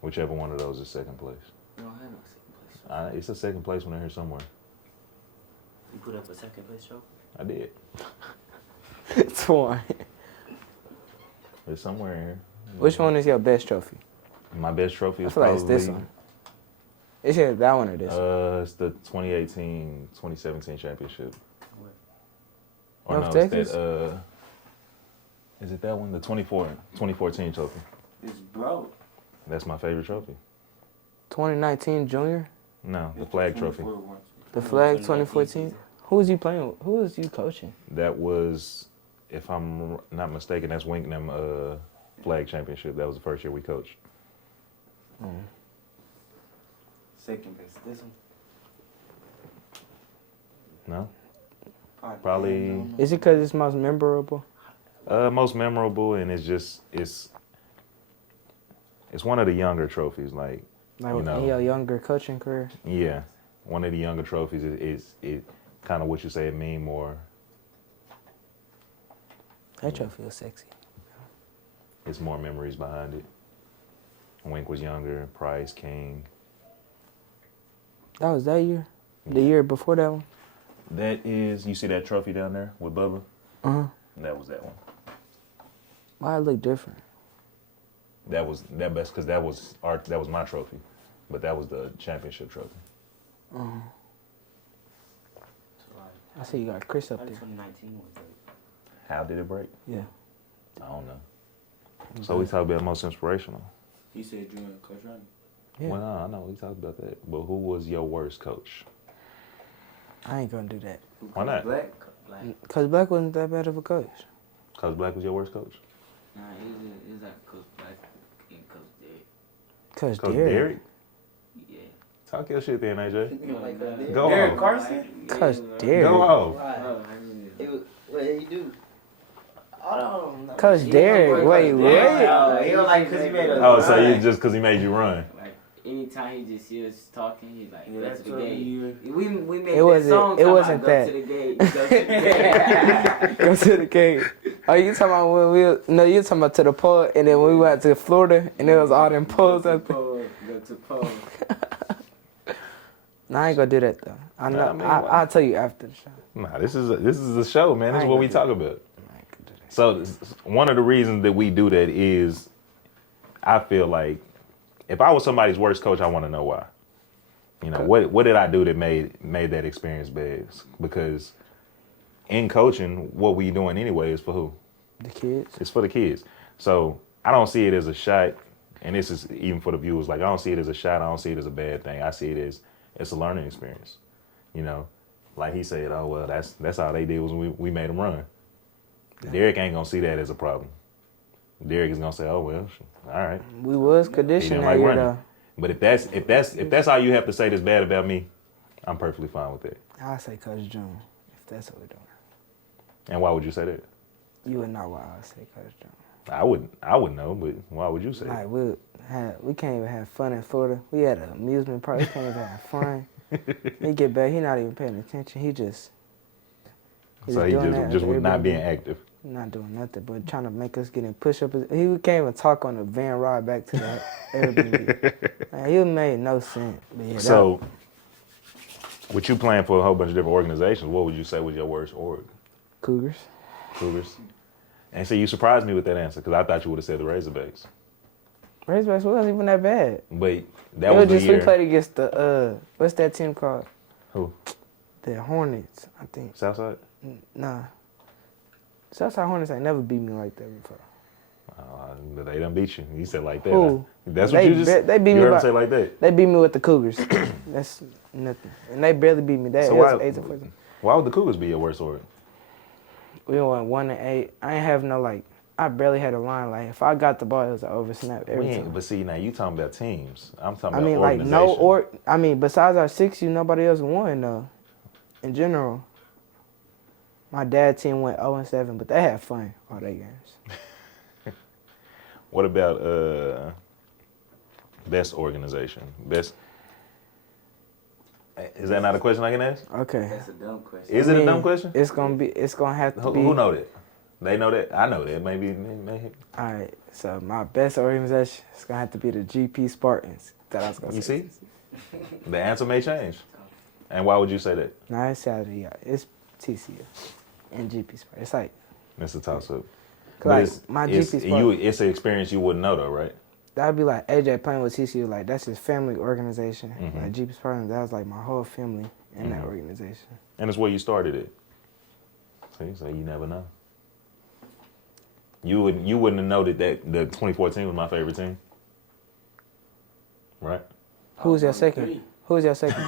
Whichever one of those is second place. We don't have no second place. It's a second place one in here somewhere. You put up a second place show? I did. It's one. It's somewhere in here. Which one is your best trophy? My best trophy I is feel like probably it's this one. It's either that one or this one. It's the 2018-2017 championship. Or North no, it's Texas? that. Is it that one? The 2014 trophy. It's broke. That's my favorite trophy. 2019 junior? No, the flag trophy. 24 ones. The flag 2014? Who was you playing with? Who was you coaching? That was, if I'm not mistaken, that's Winkham flag championship. That was the first year we coached. Second base. This one. No? Probably. Is it because it's most memorable? Most memorable, and it's one of the younger trophies. Like, Like you know, in your younger coaching career? yeah, one of the younger trophies is kind of what you say it mean more. That trophy was sexy. It's more memories behind it. Wink was younger. Price, King. That was that year? The year before that one? That is, you see that trophy down there with Bubba? Uh-huh. That was that one. Why it look different? That was best because that was my trophy, but that was the championship trophy. I see you got Chris up How did there. 2019 was great. How did it break? Yeah. I don't know. So we talk about most inspirational. You said you and Coach Rodney. Yeah. Well, no, I know we talked about that, but who was your worst coach? I ain't gonna do that. Why not? Black. Cause Black wasn't that bad of a coach. Cause Black was your worst coach. Nah, it was like Coach Black and Coach Derek. Coach Coach Derek. Derek. Yeah. Talk your shit then, AJ. Like that, dude. Go Derek on. Carson? Coach Yeah, Derek. Go off. Why? Oh, I didn't What did he do? Hold on. Coach Derek, wait. He was like, because he made a Oh, so you just because he made you run. Like anytime he just see us talking, he's like, Yeah, go that's to the what gate. we made It wasn't- that song. it talking wasn't about that. Go to the gate. Go to the gate. Go to the gate. Oh, you talking about when we? No, you talking about to the pole, and then we went to Florida, and it was all them poles up there. Go to pole. No, I ain't gonna do that though. I know. Nah, I mean, I'll tell you after the show. Nah, this is a show, man. This is I what ain't we gonna talk about. I ain't gonna do that. So one of the reasons that we do that is, I feel like if I was somebody's worst coach, I want to know why. You know, what did I do that made that experience bad? Because in coaching, what we doing anyway is for who? The kids. It's for the kids. So I don't see it as a shot, and this is even for the viewers. Like I don't see it as a shot. I don't see it as a bad thing. I see it as it's a learning experience. You know, like he said, oh well, that's all they did was we made them run. Derek ain't gonna see that as a problem. Derek is gonna say, oh well, all right. We was He conditioned didn't that like year running. though. But if that's all you have to say that's bad about me, I'm perfectly fine with that. I say Coach June if that's what we're doing. And why would you say that? You would know why I would say Coach June. I wouldn't know, but why would you say Like that? we can't even have fun in Florida. We had an amusement park. We can't even have fun. He get back. He not even paying attention. He just. So he doing that just after was not everybody being active. Not doing nothing, but trying to make us get in push-ups. He can't even talk on the van ride back to the Airbnb. Man, he made no sense. But yeah, So, with you playing for a whole bunch of different organizations, what would you say was your worst org? Cougars. Cougars. And so you surprised me with that answer because I thought you would have said the Razorbacks. Razorbacks wasn't even that bad. But that It was the just year. we played against the what's that team called? Who? The Hornets, I think. Southside? Nah. Southside Hornets ain't never beat me like that before. But they done beat you. You said like that. Who? That's what They you just. they beat you me heard by- him say like that. They beat me with the Cougars. That's nothing. And they barely beat me. That So it was 8-14. why would the Cougars be your worst org? We went 1-8. I ain't have no like. I barely had a line. Like if I got the ball, it was an over snap every time. But see, now you talking about teams. I'm talking I about mean, like organization. besides our 6U, nobody else won though. In general, my dad's team went 0-7, but they had fun all their games. What about best organization? Best. Is that not a question I can ask? Okay. That's a dumb question. Is it a dumb question? It's gonna have to be. Who know that? They know that. I know that. Maybe. All right. So my best organization is gonna have to be the GP Spartans. That I was gonna You say. see? The answer may change. And why would you say that? No, it's Saturday. Yeah, it's TCU and GP Spartans. It's like It's a toss up. like my GP Spartans. It's an experience you wouldn't know though, right? That'd be like AJ playing with TCU. Like that's his family organization. Mhm. Like GP Spartans, that was like my whole family in that Mhm. organization. And it's where you started it. See, so you never know. You wouldn't have noted that the 2014 was my favorite team, right? Who's your second? Who's your second?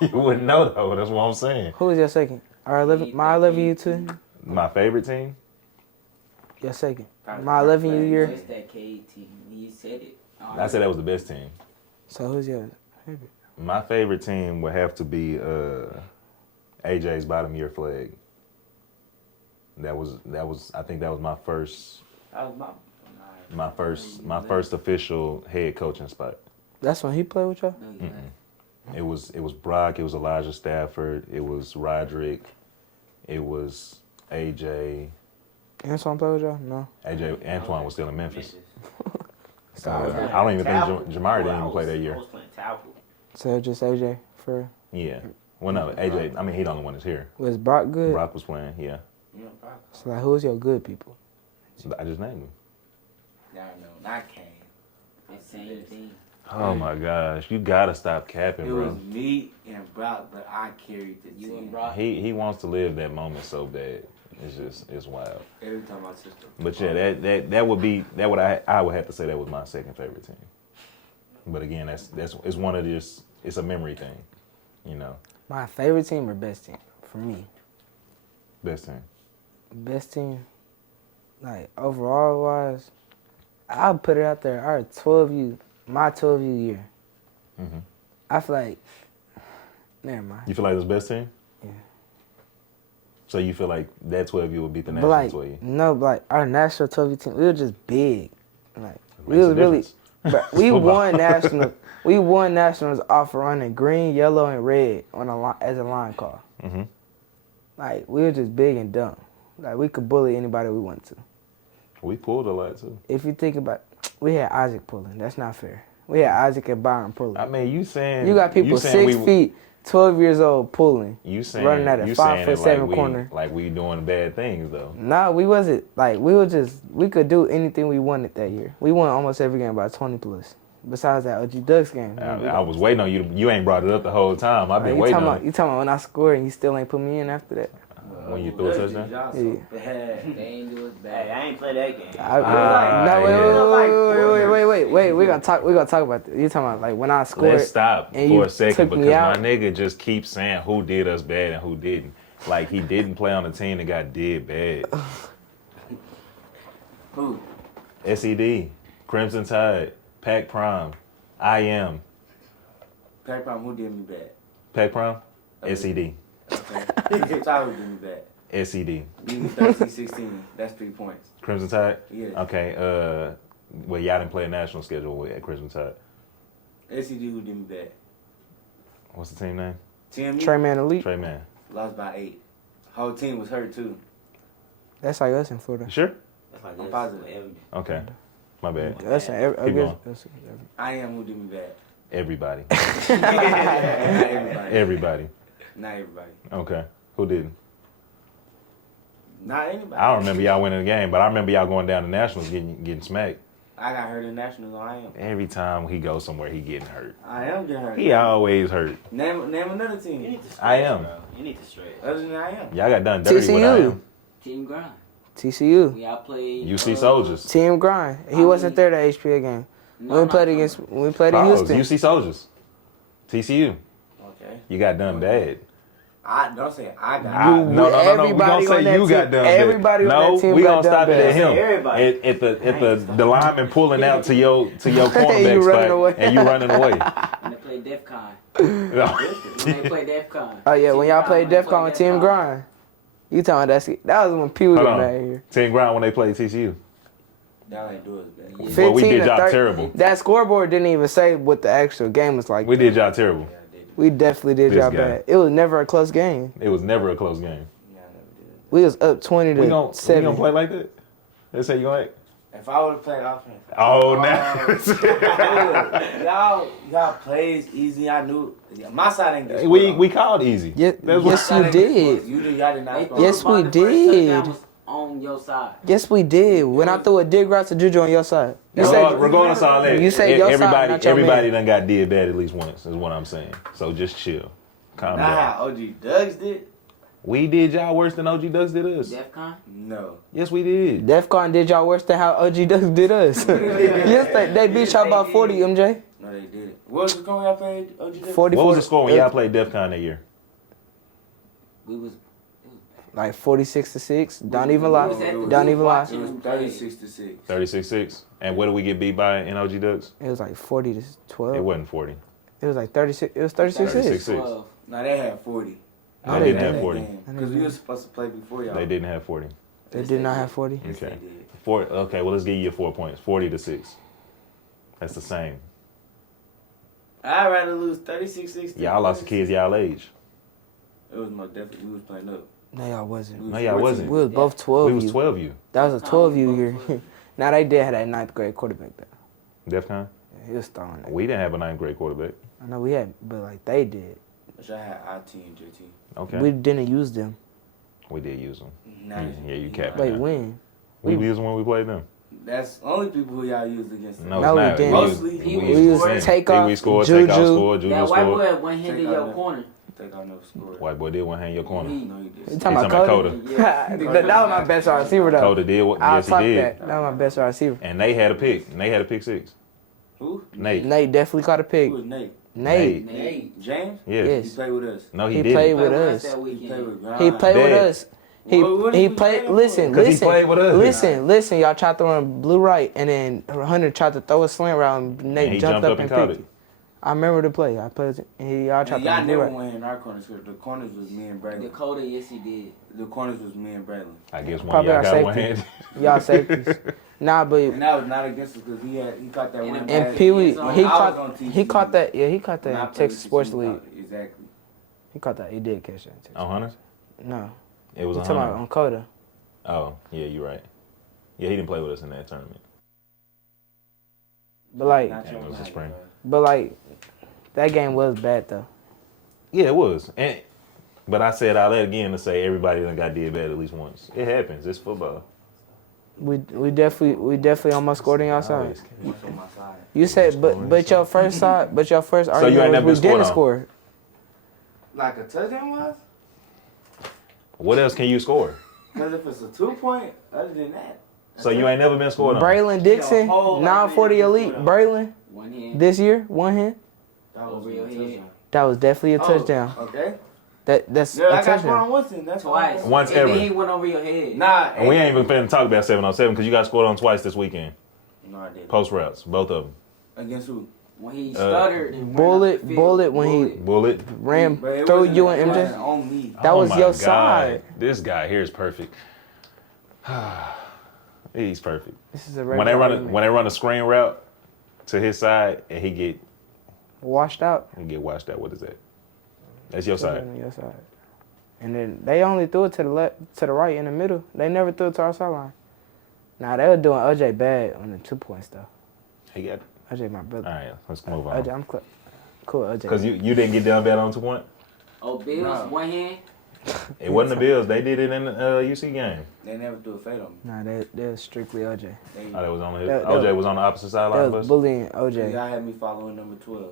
You wouldn't know though. That's what I'm saying. Who's your second? My 11U too. My favorite team. Your second. My 11U year. Just that K team. You said it. I said that was the best team. So who's your favorite? My favorite team would have to be AJ's bottom year flag. That was I think that was my first That was my first official head coaching spot. That's when he played with y'all? It was Brock, it was Elijah Stafford, it was Roderick, it was AJ. Antoine played with y'all? No. Antoine was still in Memphis. So, I don't even think Jamari didn't even play that I year. was playing Taupo. so just AJ for Yeah. Well, no, AJ. I mean, he the only one that's here. was Brock good? Brock was playing. Yeah. So like who's your good people? I just named him. No, not Kane. the same thing. Oh my gosh, you gotta stop capping, It bro. was me and Brock, but I carried the You team. and Brock. He wants to live that moment so bad. It's wild. Every time my sister. But yeah, that would be I would have to say that was my second favorite team. But again, it's one of this. It's a memory thing, you know. My favorite team or best team for me? Best team. Best team, like overall wise, I'll put it out there. Our 12U, my 12U year. Mm-hmm. I feel like, never mind. You feel like this best team? Yeah. So you feel like that 12U would beat the But national like, 12U? no, but like our national 12U team, we were just big. Like we Makes was a really, difference. but we won national. We won nationals off running green, yellow, and red on a line, as a line call. Mm-hmm. Like we were just big and dumb. Like we could bully anybody we wanted to. We pulled a lot too. If you think about, we had Isaac pulling. That's not fair. We had Isaac and Byron pulling. I mean, you saying You got people 6 feet, 12 years old pulling. You saying running at a you 5'7" saying like corner. like we doing bad things though. Nah, we wasn't. Like we could do anything we wanted that year. We won almost every game by 20 plus. Besides that OG Ducks game. I was waiting on you. You ain't brought it up the whole time. I've been you waiting talking on about, you talking about when I scored and you still ain't put me in after that? when you threw a touchdown. Y'all Yeah. so bad. They ain't do us Hey, bad. I ain't play that game. Wait. We're gonna talk about this. You talking about like when I scored? Let's stop and for you a second took me because my out? nigga just keeps saying who did us bad and who didn't. Like he didn't play on the team that got did bad. Who? SED, Crimson Tide, Pac Prime, I Am. Pac Prime, who did me bad? Pac Prime, SED, Okay. Tyler did me bad. SED. Beat me 13-16. That's 3 points. Crimson Tide? Yeah. Okay, well, y'all didn't play a national schedule at Crimson Tide. SED, who did me bad? What's the team name? TMU Trey Man Elite. Trey Man. lost by 8. Whole team was hurt too. That's like us in Florida. You sure? That's like I'm this positive. every- Okay. My bad. That's in Keep going. I am who did me bad. Everybody. Not everybody. Everybody. Not everybody. Okay. Who didn't? Not anybody. I don't remember y'all winning the game, but I remember y'all going down to nationals getting smacked. I got hurt in nationals. I am. Every time he goes somewhere, he getting hurt. I am getting hurt. He always hurt. Name another You team. need to stretch, I am. bro. You need to stretch. Other than I am. Y'all got done dirty with I TCU. Am. Team grind. TCU. We all played. UC Soldiers. Team grind. He wasn't there that HPA game. When we played in Pause. Houston. UC Soldiers. TCU. Okay. You got done bad. I don't say I got. No. We gonna everybody say on that you got team- done bad. everybody on No, that team we got gonna stop done it at bad. him. Everybody. At the lineman pulling out to your cornerback You running spot away. and you running away. When they played DEF CON. When they played DEF CON. Oh yeah, when y'all Team played grind, DEF CON with Team DEF CON. Grind. You talking about that was when Pee Wee Hold was on. back here. Team Ground when they played TCU. Y'all ain't do us bad. Yeah. Well, we 15 did to y'all 30. terrible. That scoreboard didn't even say what the actual game was like. We did y'all terrible. Yeah, I did. We definitely did This y'all guy. bad. It was never a close game. It was never a close game. Yeah, I never did. We was up 20 We to gonna 7. play like that? That's how you gonna act? If I would have played offense. Oh, now. y'all plays easy. I knew. My side ain't get we called easy. Yeah, That's yes, what- you did. You did. Y'all did not. They score. threw Yes, the ball, we the first did. touchdown was on your side. Yes, we did. When I threw a dig route to Juju on your side. You Regardless of all that, You say your side, everybody, not your everybody man. done got did bad at least once, is what I'm saying. So just chill. Calm Not down. how OG Ducks did. We did y'all worse than OG Ducks did us. DEF CON? No. Yes, we did. DEF CON did y'all worse than how OG Ducks did us. Yes, they beat y'all by 40, MJ. No, they did. What was the score y'all played? OG Ducks? 40, What was the score when y'all 40, played DEF CON that year? We was. like 46-6. Don't even lie. Don't even lie. It was 36-6. 36-6. And what did we get beat by in OG Ducks? It was like 40 to 12. It wasn't 40. It was like 36. It was 36-6. 36. 12. No, they had 40. No, They didn't have 40. Because we were supposed to play before y'all. They didn't have 40. They did not have 40. Yes, Okay. they did. Okay, well, let's give you 4 points. 40-6. That's the same. I'd rather lose 36-6. Y'all lost the kids y'all age. It was most definitely we was playing up. No, y'all wasn't. No, y'all wasn't. We was both 12. We was 12U. That was a 12U year. Now they did have that 9th grade quarterback though. DEF CON? Yeah, he was throwing it. We didn't have a 9th grade quarterback. I know we had, but like they did. Which I had IT and JT. Okay. We didn't use them. We did use them. Nah, Yeah, you capped. Wait, Yeah. when? We used them when we played them. That's only people who y'all used against. No, No, we it's not. didn't. Mostly, He we was used scoring. to Take off, we scored, take off, Juju. score, Juju That white scored. boy went hand in Take your out corner. Take out no score. White boy did one hand your corner. He- No, he You did. talking He about talking Coda? about That was my best wide receiver though. Coda did what? I'll Yes, he talk did. that. That was my best wide receiver. And they had a pick. And they had a pick 6. Who? Nate. Nate definitely caught a Who pick. was Nate? Nate. Nate. James? Yes. Yes. He played with us. No, he He didn't. played with Played us. that He played weekend. with Grind. He played with Bad. us. He What he we played. playing Listen, for? 'Cause he listen, played with us. listen. Y'all tried throwing blue right, and then Hunter tried to throw a slant route, and Nate And he jumped up and caught picked it. it. I remember the play. I played it, and y'all tried And to y'all do never it. went in our corners because the corners was me and Braylon. Dakota, yes, he did. The corners was me and Braylon. I guess one Probably y'all our got one safety. hand. Y'all safeties. Nah, but And that was not against us because he caught that one And pass. and Pee Wee, When he I caught on TCU, he caught that. Yeah, he caught that when I in played Texas TCU, Sports League. Exactly. He caught that. He did catch that. In Texas. On Hunter? No, It was you on talking about Hunter. on Coda. Oh, yeah, you're right. Yeah, he didn't play with us in that tournament. But like, Not your it was the mind, spring. bro. but like, that game was bad though. Yeah, it was. But I said all that again to say everybody done got did bad at least once. It happens. It's football. We definitely almost scored on y'all side. Always. What's on my side? You said, but your first side, but your first So you ain't argument never was we been didn't scored score. Like a touchdown was? What else can you score? Because if it's a 2-point, other than that. So you ain't never been scored on? Braylon Dixon, The whole 940 argument elite. is Braylon One hand. this year, one hand. That was Over your a head. touchdown. That was definitely a touchdown. Okay. That's Yeah, a I got touchdown. scored on once and that's Twice. all. Once And ever. then he went over your head. Nah. And we ain't even finna talk about 7-on-7 because you got scored on twice this weekend. No, I didn't. Post routes, both of them. Against who? When he stuttered and Bullet went when he Bullet. ran But it through wasn't- you and it wasn't MJ. on me. That was my your God. side. This guy here is perfect. He's perfect. This is a When they run a screen route to his side and he get washed out. washed out. What is that? That's your side. On your side. And then they only threw it to the left, to the right, in the middle. They never threw it to our sideline. Nah, they were doing OJ bad on the 2 point stuff. He got. OJ, my brother. All right, let's move OJ, on. I'm cool, OJ. Because you didn't get down bad on 2-point. Oh, Bills, No. one hand. It wasn't the Bills. They did it in the UC game. They never threw a fade on me. Nah, they was strictly OJ. They, Oh, that was on the That- OJ that- was on the opposite They sideline of was us. bullying OJ, y'all had me following number 12.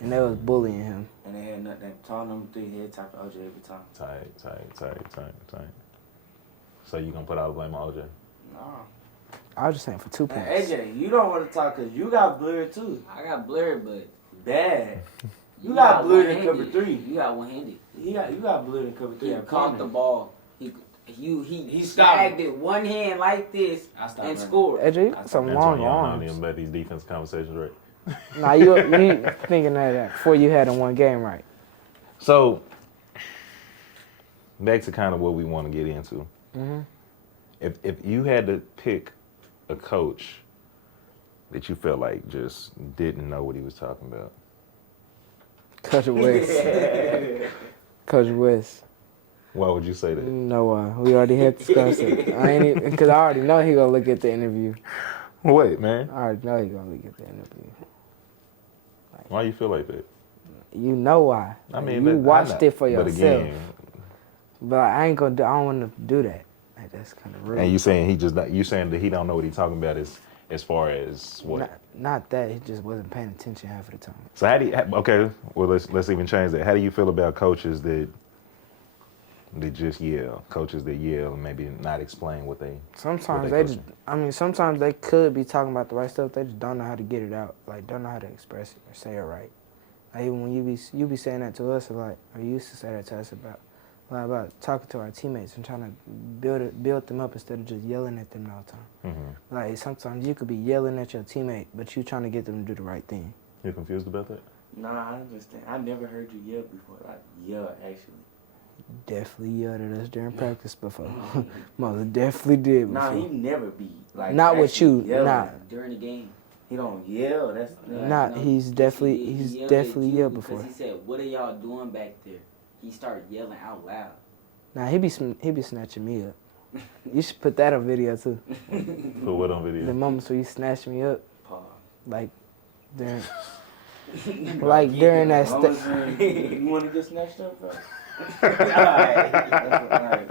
and they was bullying him. And they had nothing. That tall number 3 head top of OJ every time. Tight. So you gonna put all the blame on OJ? No. I was just saying for 2 Now, points. AJ, you don't want to talk because you got blurred too. I got blurred, but Bad. You got blurred in one-handed. cover 3. You got one-handed. You got blurred in cover 3. He at caught corner. the ball. He stopped. snagged it one hand like this I stopped and running. scored. AJ, you got some That's long why y'all don't arms. even let these defense conversations right. Nah, you thinking that before you had in one game, right? So back to kind of what we want to get into. Mm-hmm. If you had to pick a coach that you felt like just didn't know what he was talking about, Coach West. Coach West. why would you say that? No, we already had discussed it. I ain't even, because I already know he gonna look at the interview. Wait, man. I already know he gonna look at the interview. Why you feel like that? You know why? I mean, you I watched know, it for but yourself. again, But I ain't gonna do. I don't want to do that. Like, that's kind of rude. and you saying you saying that he don't know what he's talking about as far as what? Not that he just wasn't paying attention half of the time. So how do you? Okay, well let's even change that. How do you feel about coaches that just yell? Coaches that yell and maybe not explain what they. Sometimes they they just. I mean, sometimes they could be talking about the right stuff. They just don't know how to get it out. Like, don't know how to express it or say it right. Like, even when you be saying that to us a lot, or you used to say that to us about talking to our teammates and trying to build them up instead of just yelling at them all the time. Mm-hmm. Like, sometimes you could be yelling at your teammate, but you trying to get them to do the right thing. You're confused about that? Nah, I understand. I never heard you yell before. Like, yell, actually. Definitely yelled at us during practice before. Most definitely did before. Nah, he never be like. Not with you, actually yelling. nah. During the game. He don't yell. That's Not. No, He's he definitely yelled definitely at you yelled because before. he said, "What are y'all doing back there?" He started yelling out loud. Nah, he be snatching me up. You should put that on video too. Put what on The video? moments where you snatch me up, Pause. like during, during that, You want to get snatched up, bro?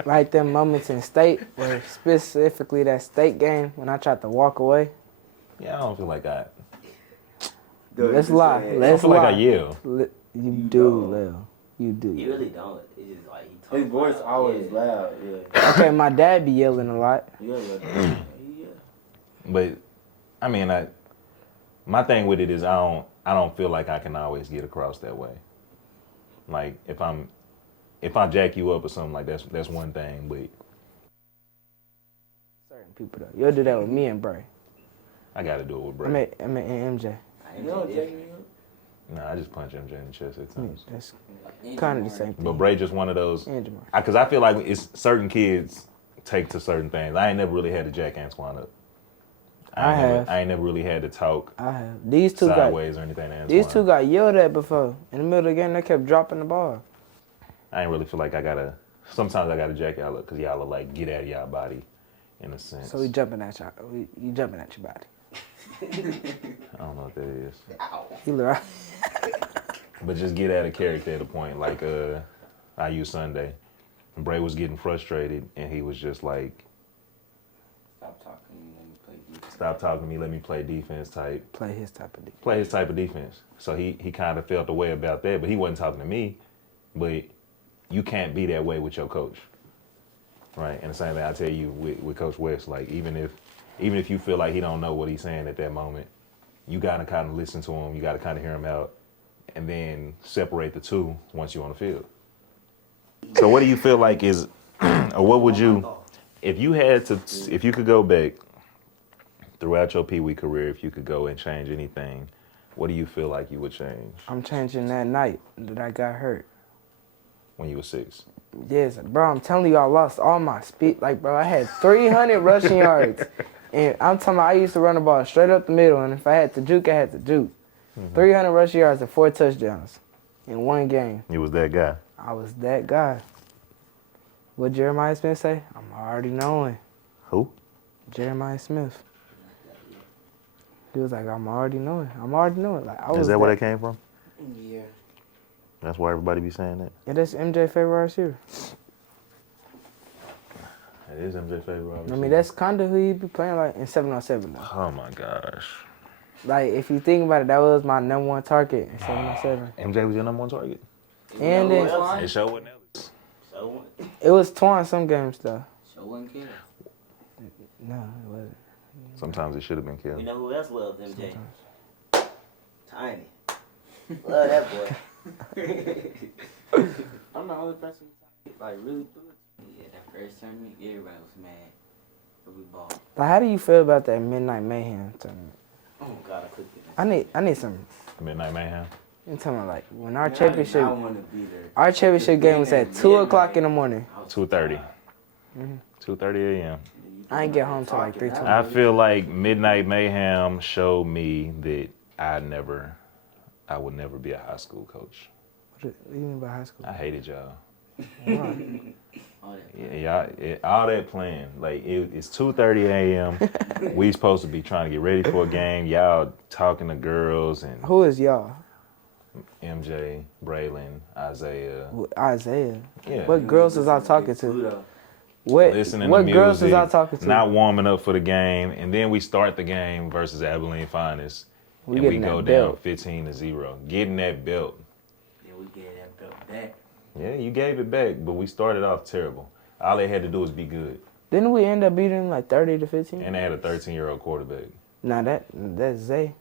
like them moments in state, where specifically that state game when I tried to walk away. Yeah, I don't feel like I. Let's lie. I don't Let's feel like I lie. yell. You do, Lil. You do. You really don't. It's just like he talks His voice loud. always Yeah. loud. Yeah. Okay, my dad be yelling a lot. Yeah. But I mean, my thing with it is I don't feel like I can always get across that way. Like if I jack you up or something like that's one thing, but Certain people though, you'll do that with me and Bray. I got to do it with I Brett. mean, and MJ. I You know, ain't jack me up. Nah, I just punch MJ in the chest at times. That's kind of the same thing. But Bray just one of those. And Jamar. Because I feel like it's certain kids take to certain things. I ain't never really had to jack Antoine up. I ain't never really had to talk I have. These two sideways or anything to Antoine. These two got yelled at before. In the middle of the game, they kept dropping the ball. I ain't really feel like I gotta. Sometimes I gotta jack y'all up because y'all are like get out of y'all body, in a sense. So we jumping at y'all. You jumping at your body. I don't know what that is. He look. But just get out of character at a point. Like IU Sunday, Bray was getting frustrated and he was just like, Stop talking to me, let me play defense. "Stop talking to me, let me play defense." Type. Play his type of defense. Play his type of defense. So he kind of felt the way about that, but he wasn't talking to me. But you can't be that way with your coach, right? And the same thing I tell you with Coach West, like even if you feel like he don't know what he's saying at that moment, you gotta kind of listen to him. You gotta kind of hear him out, and then separate the two once you're on the field. So what do you feel like is, or what would you, if you could go back throughout your Pee Wee career, if you could go and change anything, what do you feel like you would change I'm changing that night that I got hurt. when you were 6? Yes, bro, I'm telling you, I lost all my speed. Like, bro, I had 300 rushing yards. And I'm talking about I used to run the ball straight up the middle, and if I had to juke, I had to juke. 300 rushing yards and 4 touchdowns in one game. You was that guy. I was that guy. What Jeremiah Smith say? I'm already knowing. Who? Jeremiah Smith. He was like, I'm already knowing. I'm already knowing. Like, I was Is that where that came from? Yeah. That's why everybody be saying that. Yeah, that's MJ favorite receiver. It is MJ favorite. I mean, that's kind of who he be playing like in 7-on-7 though. Oh my gosh. Like, if you think about it, that was my number one target in 7-on-7. MJ was your number one target. And then It sure wasn't Ellis. So it was torn some games though. So wouldn't care. No, it wasn't. Sometimes it should have been you killed. know who else loves MJ? Tiny. Love that boy. I'm the only person like really threw it. Yeah, that first tournament, everybody was mad. But we ball. Like, how do you feel about that Midnight Mayhem tournament? Oh God, I clicked it. I need some. Midnight Mayhem. I'm talking about like when our Man, championship, I want to be there. our championship game was at 2:00 in the morning. 2:30. 2:30 a.m. I ain't get home till like 3:20. I feel like Midnight Mayhem showed me that I would never be a high school coach. What do you mean by high school? I hated y'all. Why? All that. Yeah, y'all, all that playing. Like it's 2:30 a.m. We supposed to be trying to get ready for a game. Y'all talking to girls and Who is y'all? MJ, Braylon, Isaiah. Isaiah. Yeah. What girls was I talking to? What Listening what to girls was music, I talking to? not warming up for the game, and then we start the game versus Abilene Finest, and we getting go that down belt. 15-0, getting that belt. Yeah, we gave that belt back. Yeah, you gave it back, but we started off terrible. All they had to do was be good, Didn't we end up beating them like 30-15? and they had a 13-year-old quarterback. Nah, that's Zay.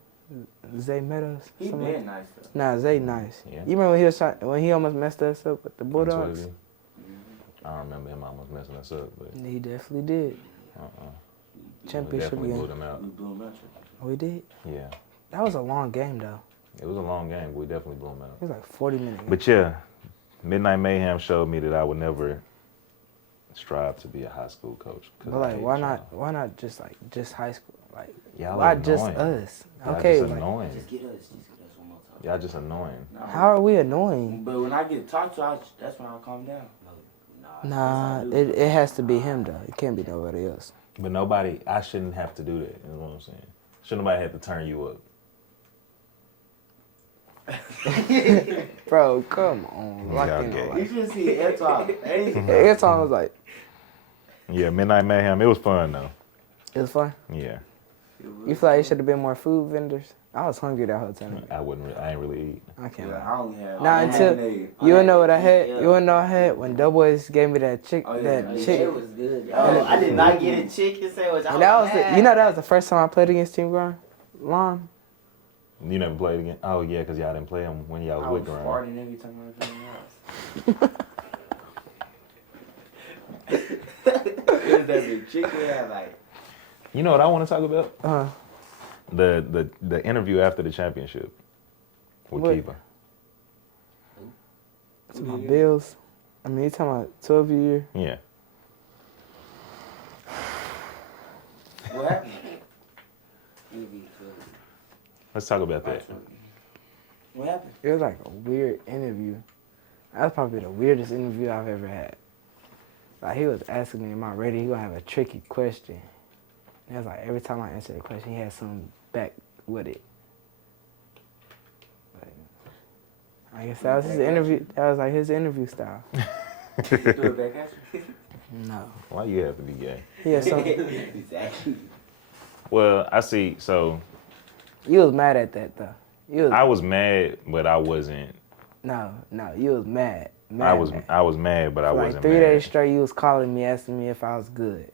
Zay Meadows. He something like been nice though. Nah, Zay nice. Yeah. You remember when he almost messed us up with the Bulldogs? Twitter. I don't remember him almost messing us up, but He definitely did. we Championship definitely game. blew them out. We blew him out. We did. Yeah, That was a long game though. it was a long game, but we definitely blew them out. It was like 40 minutes. But yeah, Midnight Mayhem showed me that I would never strive to be a high school coach. 'Cause But I like, hate why y'all. not? Why not just high school? Like, Y'all why are just annoying. us? Y'all Okay, just like, annoying. Just get us one more time. Y'all just annoying. how are we annoying? But when I get talked to, that's when I calm down. Nah, it has to be him though. It can't be nobody else. But nobody, I shouldn't have to do that. You know what I'm saying? Shouldn't nobody have to turn you up? Bro, come on. Y'all Like, gay. You should see Antoine. It's almost like Yeah, Midnight Mayhem. It was fun though. it was fun. Yeah, You feel like it should have been more food vendors? I was hungry that whole time. I ain't really eat. I can't. Yeah, lie. I only have. Nah, until you wanna know what I had. You wanna know what I had when Doughboys gave me that chick, Oh, yeah. that Oh, yeah. chick. It was good. Oh, I did not get a chicken sandwich. And that was that was the first time I played against Team Grind. Lon. You never played again? Oh yeah, because y'all didn't play them when y'all I was was with Grind. farting every time I was in the house. It was that big chick we had, like. You know what I want to talk about? Uh, The interview after the championship. with What? Kiva. To my bills. I mean, you talking about 12 a year? Yeah. What happened? Let's talk about that. What happened? It was like a weird interview. That was probably the weirdest interview I've ever had. Like, he was asking me, am I ready? He gonna have a tricky question. And it was like, every time I answered the question, he had something back with it. Like, I guess that was his interview. That was like his interview style. Do it back at you? No. Why you have to be gay? He had something. Exactly. Well, I see. So You was mad at that, though. I was mad, but I wasn't. No, you was mad. I was mad, but I For wasn't like 3 mad. days straight, you was calling me, asking me if I was good.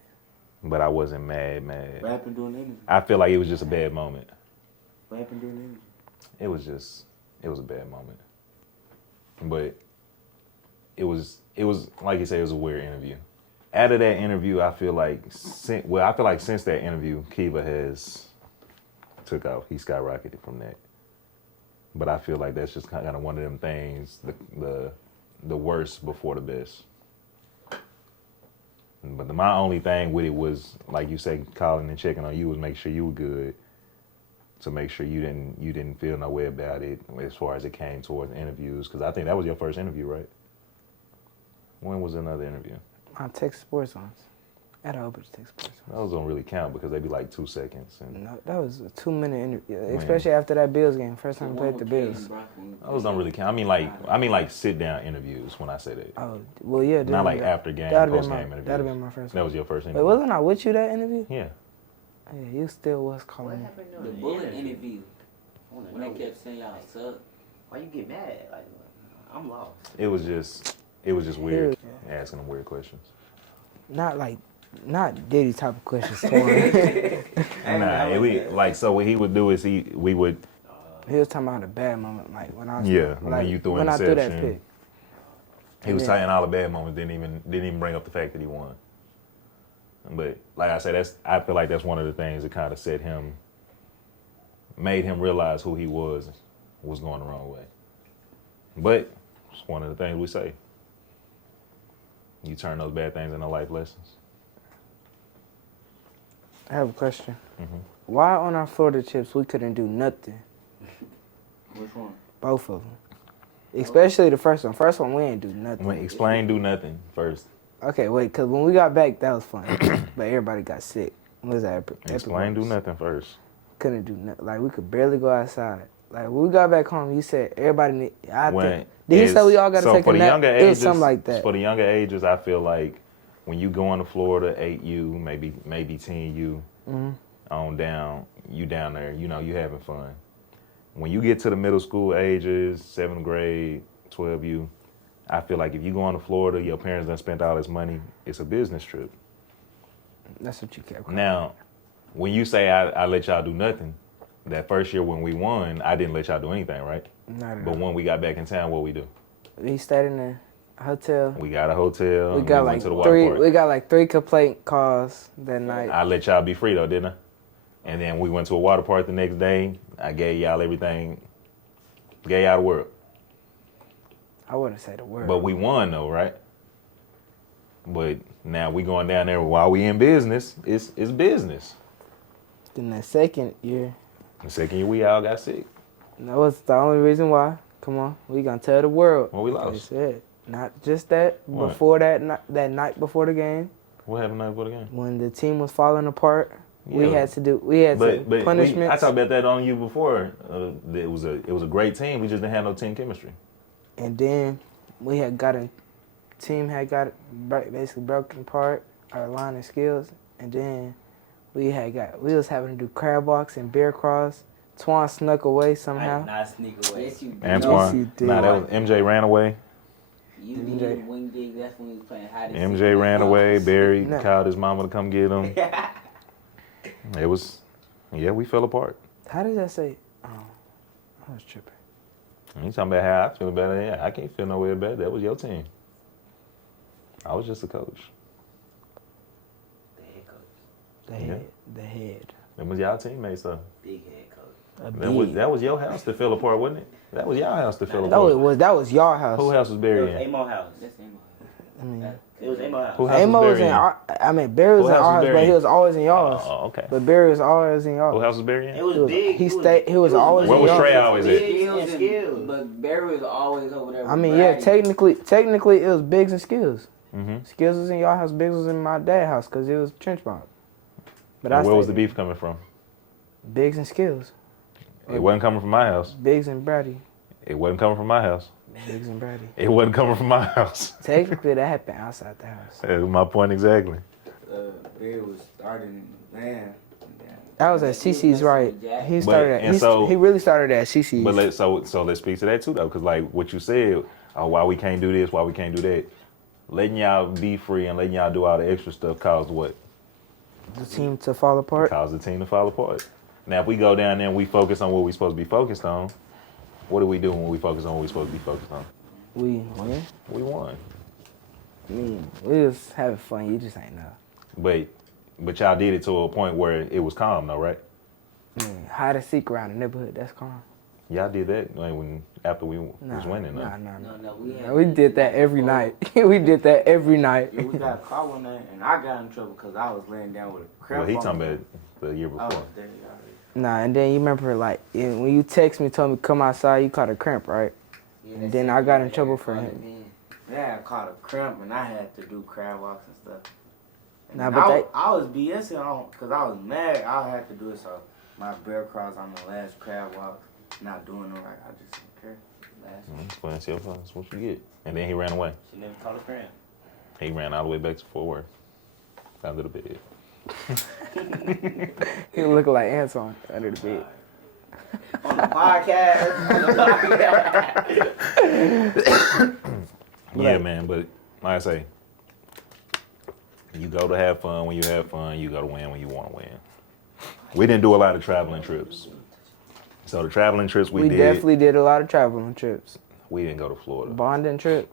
But I wasn't mad. What happened during the interview? I feel like it was just a bad moment. What happened during the interview? It was a bad moment. But it was like you say, it was a weird interview. Out of that interview, I feel like since that interview, Kiva has took off. He skyrocketed from that. But I feel like that's just kind of one of them things, the worst before the best. But my only thing with it was, like you say, calling and checking on you was make sure you were good, to make sure you didn't feel no way about it as far as it came towards interviews. Because I think that was your first interview, right? When was another interview? On Texas Sports Songs. At Albert Texas Sports Songs. Those don't really count because they be like 2 seconds. And No, that was a 2-minute interview, especially after that Bills game. First time I played the Bills. those don't really count. I mean like sit down interviews when I say that. Oh, well, yeah. Not like after game, that'd post been game interviews. That'd have been my first That one. was your first Wait, interview. wasn't I with you that interview? Yeah. Yeah, you still was calling me. The bullet interview. When they kept saying y'all suck. Why you get mad? Like, I'm lost. It was just weird asking them weird questions. Not Diddy type of questions. Twan. So what he would do is we would He was talking about a bad moment, like when I was when you threw when I threw that interception. pick. He was citing all the bad moments, didn't even bring up the fact that he won. But like I said, I feel like that's one of the things that kind of made him realize who he was going the wrong way. But it's one of the things we say. You turn those bad things into life lessons. I have a question. Mm-hmm. Why on our Florida chips we couldn't do nothing? Which one? Both of them. Especially the first one. First one, we ain't do nothing. Explain, do nothing first. Okay, wait, because when we got back, that was fun. But everybody got sick. What was that? Explain, do nothing first. Couldn't do nothing. Like, we could barely go outside. Like, when we got back home, you said everybody need... Did he say we all got to take a nap? It was something like that. For the younger ages, I feel like when you go into Florida, 8U, maybe 10U, on down, you down there, you having fun. When you get to the middle school ages, 7th grade, 12U, I feel like if you go on to Florida, your parents done spent all this money, it's a business trip. That's what you kept calling. Now, when you say I let y'all do nothing, that first year when we won, I didn't let y'all do anything, right? Not at But all. when we got back in town, what we do? We stayed in a hotel. We got a hotel. We got went to the water park. We got like 3 complaint calls that night. I let y'all be free though, didn't I? And then we went to a water park the next day. I gave y'all everything. Gave y'all the world. I wouldn't say the word. But we won though, right? But now we going down there while we in business. It's business. Then that second year, The second year we all got sick. that was the only reason why. Come on, we gonna tell the world. Well, we They lost. said not just that. What? Before that night before the game, What happened night before the game? when the team was falling apart, we Yeah. had to But punishments. I talked about that on you before. It was a great team. We just didn't have no team chemistry. And then we had team had got basically broken apart, our line of skills, and then we was having to do crab walks and bear craws. Twan snuck away I somehow. did not sneak away. Yes, you did. Antoine, you did. nah, that was MJ ran away. You MJ. did wing dig. That's when we was playing hide and seek. MJ ran away. Barry No. called his mama to come get him. It was, we fell apart. How did that say? Oh, I was tripping. You talking about how I feel about it? Yeah, I can't feel no way about it. That was your team. I was just a coach. The head coach. The head. Them was y'all teammates though. Big head coach. That was your house that fell apart, wasn't it? That was y'all house that fell apart. That was y'all house. Who house was It buried was in? Amo house. That's Amo. I mean, It was Amo house. Who house Amo was was buried in in? Barry was Who in house our was house, but buried he in? was always in y'all's. Oh, okay. But Barry was always in y'all's. Who house was buried in? It was big. He was always Where in was y'all's. Trey always at? Skills. Skills. But Barry was always over there. I with mean, yeah, Brady. technically it was Biggs and Skills. Mm-hmm. Skills was in y'all house, Biggs was in my dad's house because it was trench bomb. But Where was the beef coming from? Biggs and Skills. It wasn't coming from my house. Biggs and Brady. It wasn't coming from my house. Biggs and Brady. It wasn't coming from my house. Technically, that happened outside the house. That's my point exactly. Barry was starting man. That was at CC's, right? He started and at. so- He really started at CC's. But let's speak to that too though, because like what you said, why we can't do this, why we can't do that, letting y'all be free and letting y'all do all the extra stuff caused what? The team to fall apart. Caused the team to fall apart. Now if we go down there and we focus on what we supposed to be focused on, what do we do when we focus on what we supposed to be focused on? We win. We won. I mean, we was having fun. You just ain't know. But y'all did it to a point where it was calm though, right? I mean, hide and seek around the neighborhood. That's calm. Y'all did that after we was winning. Nah. No, We did that every night. We did that every night. Yeah, we got caught one night, and I got in trouble because I was laying down with a cramp. Well, he on talking me. about the year I before. was there already. Nah, and then you remember like when you text me, told me come outside, you caught a cramp, right? And then I got in trouble for him. Yeah, I caught a cramp, and I had to do crab walks and stuff. And Nah, but I was BSing on because I was mad. I had to do it, so my bear crawls on the last crab walk, not doing it right. I just didn't care. Well, that's what you get. And then he ran away. She never caught a cramp. He ran all the way back to Fort Worth. Under the bed. He was looking like Antoine under the bed. On the podcast. Yeah, man, but like I say, you go to have fun when you have fun, you go to win when you want to win. We didn't do a lot of traveling trips. So the traveling trips we did. Definitely did a lot of traveling trips. We didn't go to Florida. Bonding trip.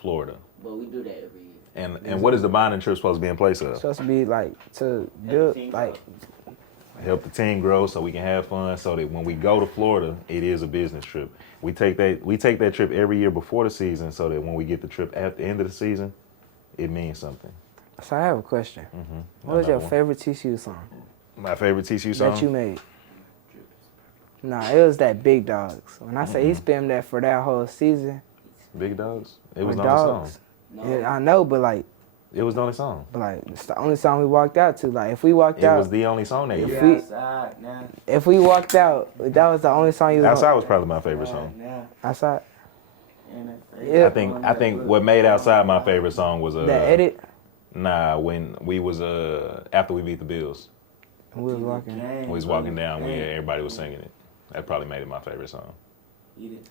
Florida. But we do that every year. And what is the bonding trip supposed to be in place of? Supposed to be like to build like Help the team grow so we can have fun so that when we go to Florida, it is a business trip. We take that trip every year before the season so that when we get the trip at the end of the season, it means something. So I have a question. Mm-hmm. What was your favorite TCU song My favorite TCU song? that you made? Nah, it was that Big Dogs. When I say he spammed that for that whole season. Big Dogs? It was or the only song. Dogs. Yeah, I know, but like It was the only song. it's the only song we walked out to. Like if we walked It out, was the only song that If year. we- outside now. if we walked out, that was the only song you was Outside was probably my favorite song. Now. outside. Yeah. I think what made Outside my favorite song was That edit. Nah, when we was after we beat the Bills. And we was walking. We was walking down when everybody was singing it. That probably made it my favorite song.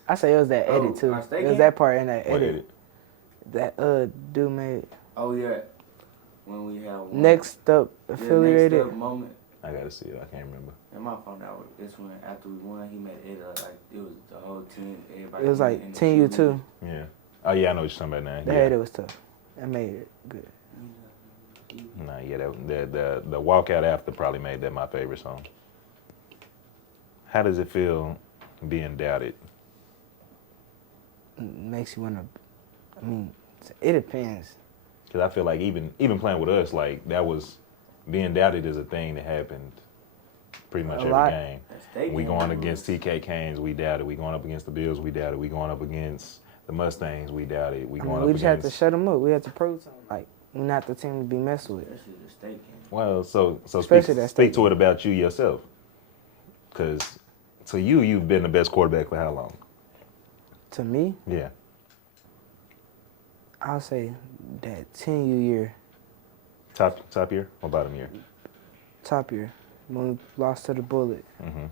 I say it was that edit too. our state It was game? that part in that What edit. That dude made Oh yeah. When we have one. next up Next affiliated. up moment. I gotta see it. I can't remember. And my phone out with this one after we won, he made it like it was the whole team. Everybody. It was like in the 10U cheerleading. too. Yeah. Oh yeah, I know what you're talking about now. That Yeah. edit was tough. That made it good. Nah, yeah, the walkout after probably made that my favorite song. How does it feel being doubted? Makes you wanna. I mean, it depends. Because I feel like even playing with us, like that was being doubted is a thing that happened pretty much A every lot. game. They We game going was- against TK Canes, we doubted. We going up against the Bills, we doubted. We going up against the Mustangs, we doubted. We I going mean, up we just had to against. shut them up. We had to prove something. Like we're not the team to be messed with. Especially the state game. Well, so Especially that speak state to it about you yourself. Because to you, you've been the best quarterback for how long? To me, Yeah. I'll say that 10U year, Top year or bottom year? top year, when we lost to the Bullet. Mm-hmm.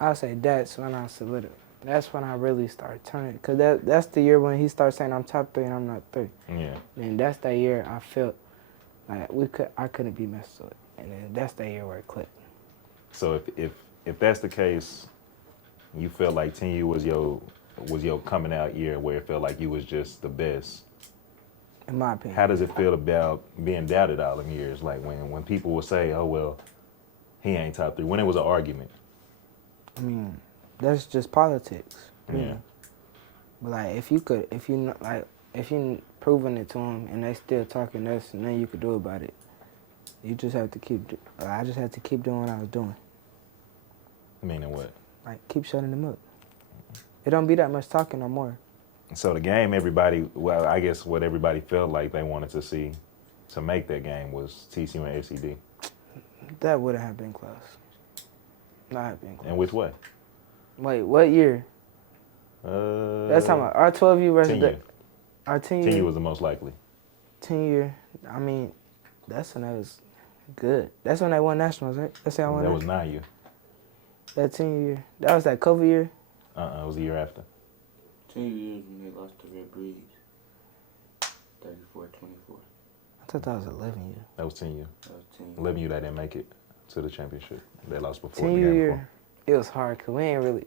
I'll say that's when I solidified. That's when I really started turning. Cause that's the year when he started saying I'm top 3 and I'm not 3. Yeah. And that's that year I felt like I couldn't be messed with. And then that's that year where it clicked. So if that's the case, you felt like 10U was your coming out year where it felt like you was just the best. In my opinion. How does it feel about being doubted all them years? Like when people will say, "Oh well, he ain't top 3," when it was an argument. I mean, that's just politics. You Yeah. know? But like, if you proving it to them and they still talking, that's nothing you could do about it. You just have to I just have to keep doing what I was doing. Meaning what? Like, keep shutting them up. It don't be that much talking no more. So the game, I guess what everybody felt like they wanted to see to make that game was TCU and SED. That wouldn't have been close. Not have been close. In which way? Wait, what year? That's talking about our 12U versus 10U. Our 10U. 10U was the most likely. 10-year. I mean, that's when that was good. That's when they won nationals, right? That's how I won. That was 9U. That 10-year. That was that COVID year. It was the year after. 10 years when they lost to Red Breeze. 34-24. I thought that was 11-year. That was 10U. That was 10 years. 11U, they didn't make it to the championship. They lost before. 10 the game year, before. it was hard because we ain't really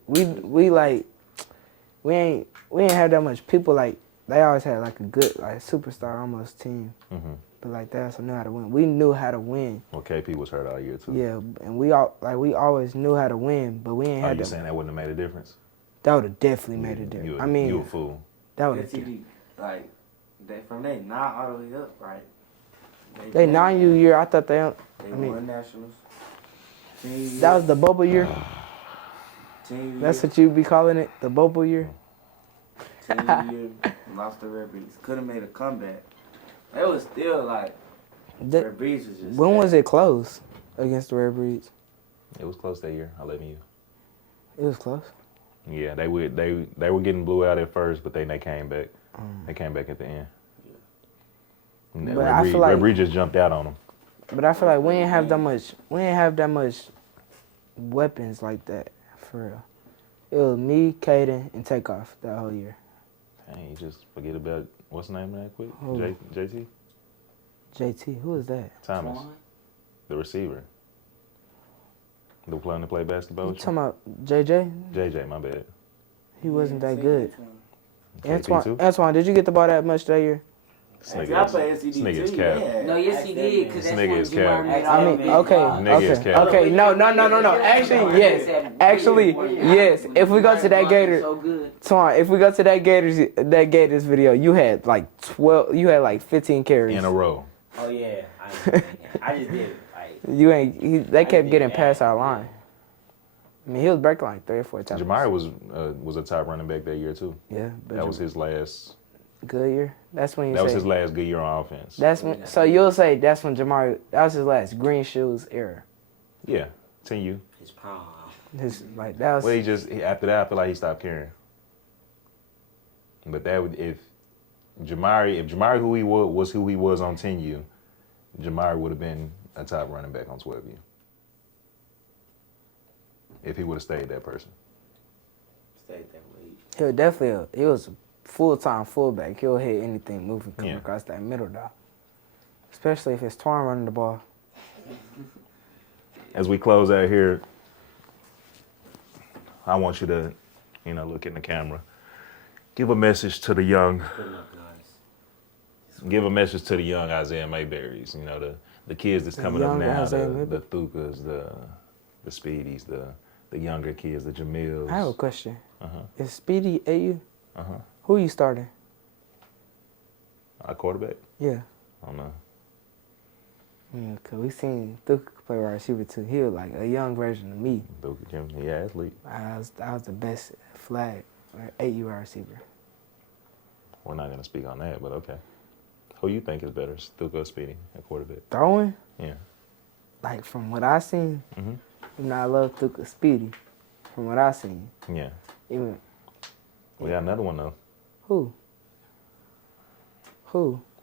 we ain't have that much people. Like, they always had like a good like superstar almost team, but like they also knew how to win. We knew how to win. Well, KP was hurt all year too. Yeah, and we always knew how to win, but we ain't Are had you that. saying that wouldn't have made a difference? That would have definitely made a difference. I mean, you a fool. that would have. SED, like, from they 9 all the way up, right? They 9U year. I thought they. They I mean, won nationals. 10 that was the bubble year. 10 That's years. what you be calling it, the bubble year. 10 years, lost to Red Breeze. Could have made a comeback. It was still like, Red Breeze was just. When was it close against the Red Breeze? It was close that year. 11U. It was close. Yeah, they were getting blew out at first, but then they came back. They came back at the end. But I feel like- Red Breeze just jumped out on them. But I feel like we ain't have that much. We ain't have that much weapons like that for real. It was me, Caden, and Takeoff that whole year. Dang, you just forget about what's the name of that quick? Who? JT JT, who is that? Thomas, Quan? the receiver. The playing to play basketball. You with you? talking about JJ? JJ, my bad. He wasn't that good. KP too? Antoine, did you get the ball that much that year? This I nigga played is- SED this nigga is too, cap. yeah. No, yes, he did, because This that's nigga when is Jamar cap. made I mean, okay, Nigga is okay, cap. okay. No. Actually, yes. Actually, yes. If we go to that Gator, So good. Twan, if we go to that Gators video, you had like 12. You had like 15 carries. In a row. Oh yeah, I just did it. Like, You ain't. They kept did getting that. past our line. I mean, he was breaking like 3 or 4 times. Jamari was a top running back that year too. Yeah, but That was his last. good year. That's when you That was say. his last good year on offense. That's when. So you'll say that's when Jamari. That was his last green shoes era. Yeah, 10U. his prom. His like that was. Well, after that, I feel like he stopped caring. But that would if Jamari who he was who he was on 10U, Jamari would have been a top running back on 12U. If he would have stayed that person. Stayed that way. He'll definitely. He was a full-time fullback. He'll hit anything moving coming Yeah. across that middle though. Especially if it's Twan running the ball. As we close out here, I want you to, look in the camera. Give a message to the young. Putting up guns. Give a message to the young Isaiah Mayberrys. The kids that's coming up young now. Isaiah The Mayberry. Thukas, the Speedies, the younger kids, the Jamils. I have a question. Uh-huh. Is Speedy AU? Uh-huh. Who you starting? Our quarterback? Yeah. I don't know. Yeah, cause we seen Thuka play wide receiver too. He was like a young version of me. Thuka Kim, yeah, athlete. I was the best flag or 8U wide receiver. We're not gonna speak on that, but okay. Who you think is better, Thuka or Speedy at quarterback? Throwing, Yeah. like from what I seen, Mm-hmm. I love Thuka Speedy. From what I seen, Yeah. even We got another one though. who?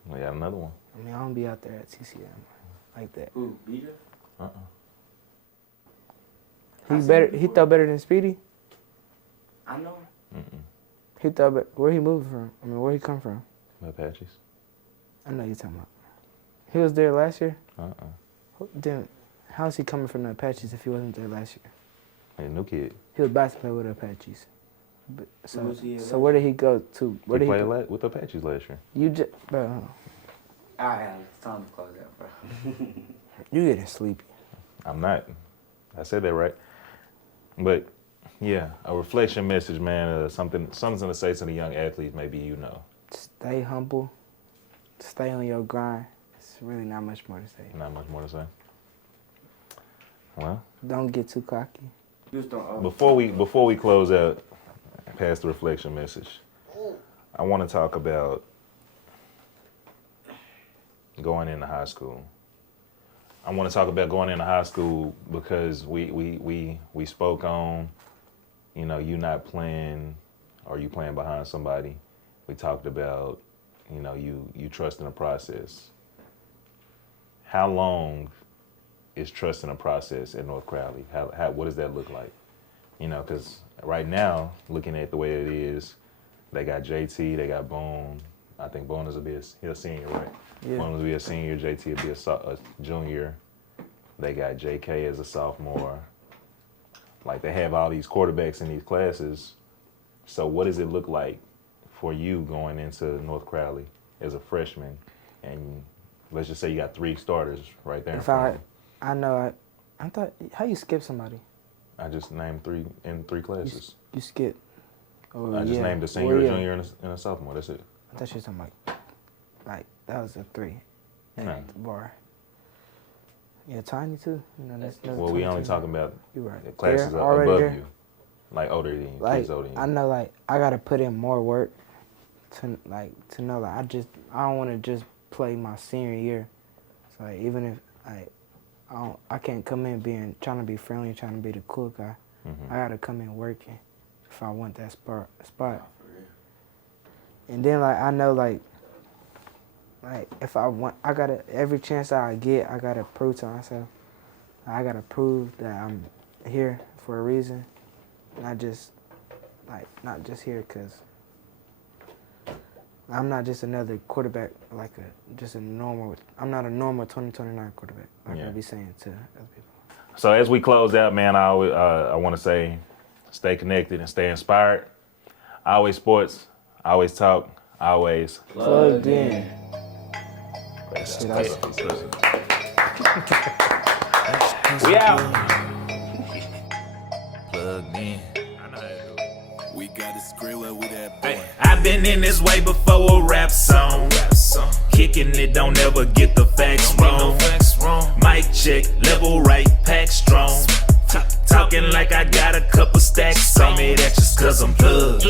We got another one. I mean, I don't be out there at TCU like that. Who? BJ? He better. He throw better than Speedy. I know. He throw better. Where he moving from? I mean, where he come from? Apaches. I know you talking about. He was there last year. Uh-uh. Then, how's he coming from the Apaches if he wasn't there last year? Hey, new kid. He was about to play with the Apaches. But, Who was he at so where did he go to? Where He did he? played with the Apaches last year. You just, bro. All right, it's time to close out, bro. You getting sleepy. I'm not. I said that right. But Yeah, a reflection message, man. Something to say to the young athletes. Maybe you know. Stay humble. Stay on your grind. It's really not much more to say. Not much more to say. Well, Don't get too cocky. Just don't before we close out, past the reflection message, I want to talk about going into high school. I want to talk about going into high school because we spoke on, you know, you not playing or you playing behind somebody. We talked about, you know, you trusting the process. How long is trusting the process at North Crowley? What does that look like? You know, because right now, looking at the way it is, they got JT, they got Boone. I think Boone is a senior, right? Yeah. Boone will be a senior, JT will be a junior. They got JK as a sophomore. Like, they have all these quarterbacks in these classes. So what does it look like for you going into North Crowley as a freshman? And let's just say you got 3 starters right there. I thought, how you skip somebody? I just named 3 in 3 classes. You skip. Oh, I just named a senior, a junior, and a sophomore. That's it. I thought you were talking like that was a 3 at No. the bar. Yeah, tiny too. You know, that's Well, we only talking about You're right. the classes They're above already there. you, like older than you, Like kids older than you. I know, like I gotta put in more work to know, like I don't want to just play my senior year. So like, even if I can't come in trying to be friendly, trying to be the cool guy. Mm-hmm. I gotta come in working if I want that spot. And then like I know like if I gotta, every chance I get, I gotta prove to myself. I gotta prove that I'm here for a reason, not just here because I'm not just another quarterback I'm not a normal 2029 quarterback like I be saying to other people. So as we close out, man, I want to say, stay connected and stay inspired. Always sports, always talk, always Plugged in. We out. Plugged in. We got a skrilla with that boy. I've been in this way before a rap song. Kicking it, don't ever get the facts wrong. Mic check, level right, pack strong. Talking like I got a couple stacks on me. That's just cause I'm plugged.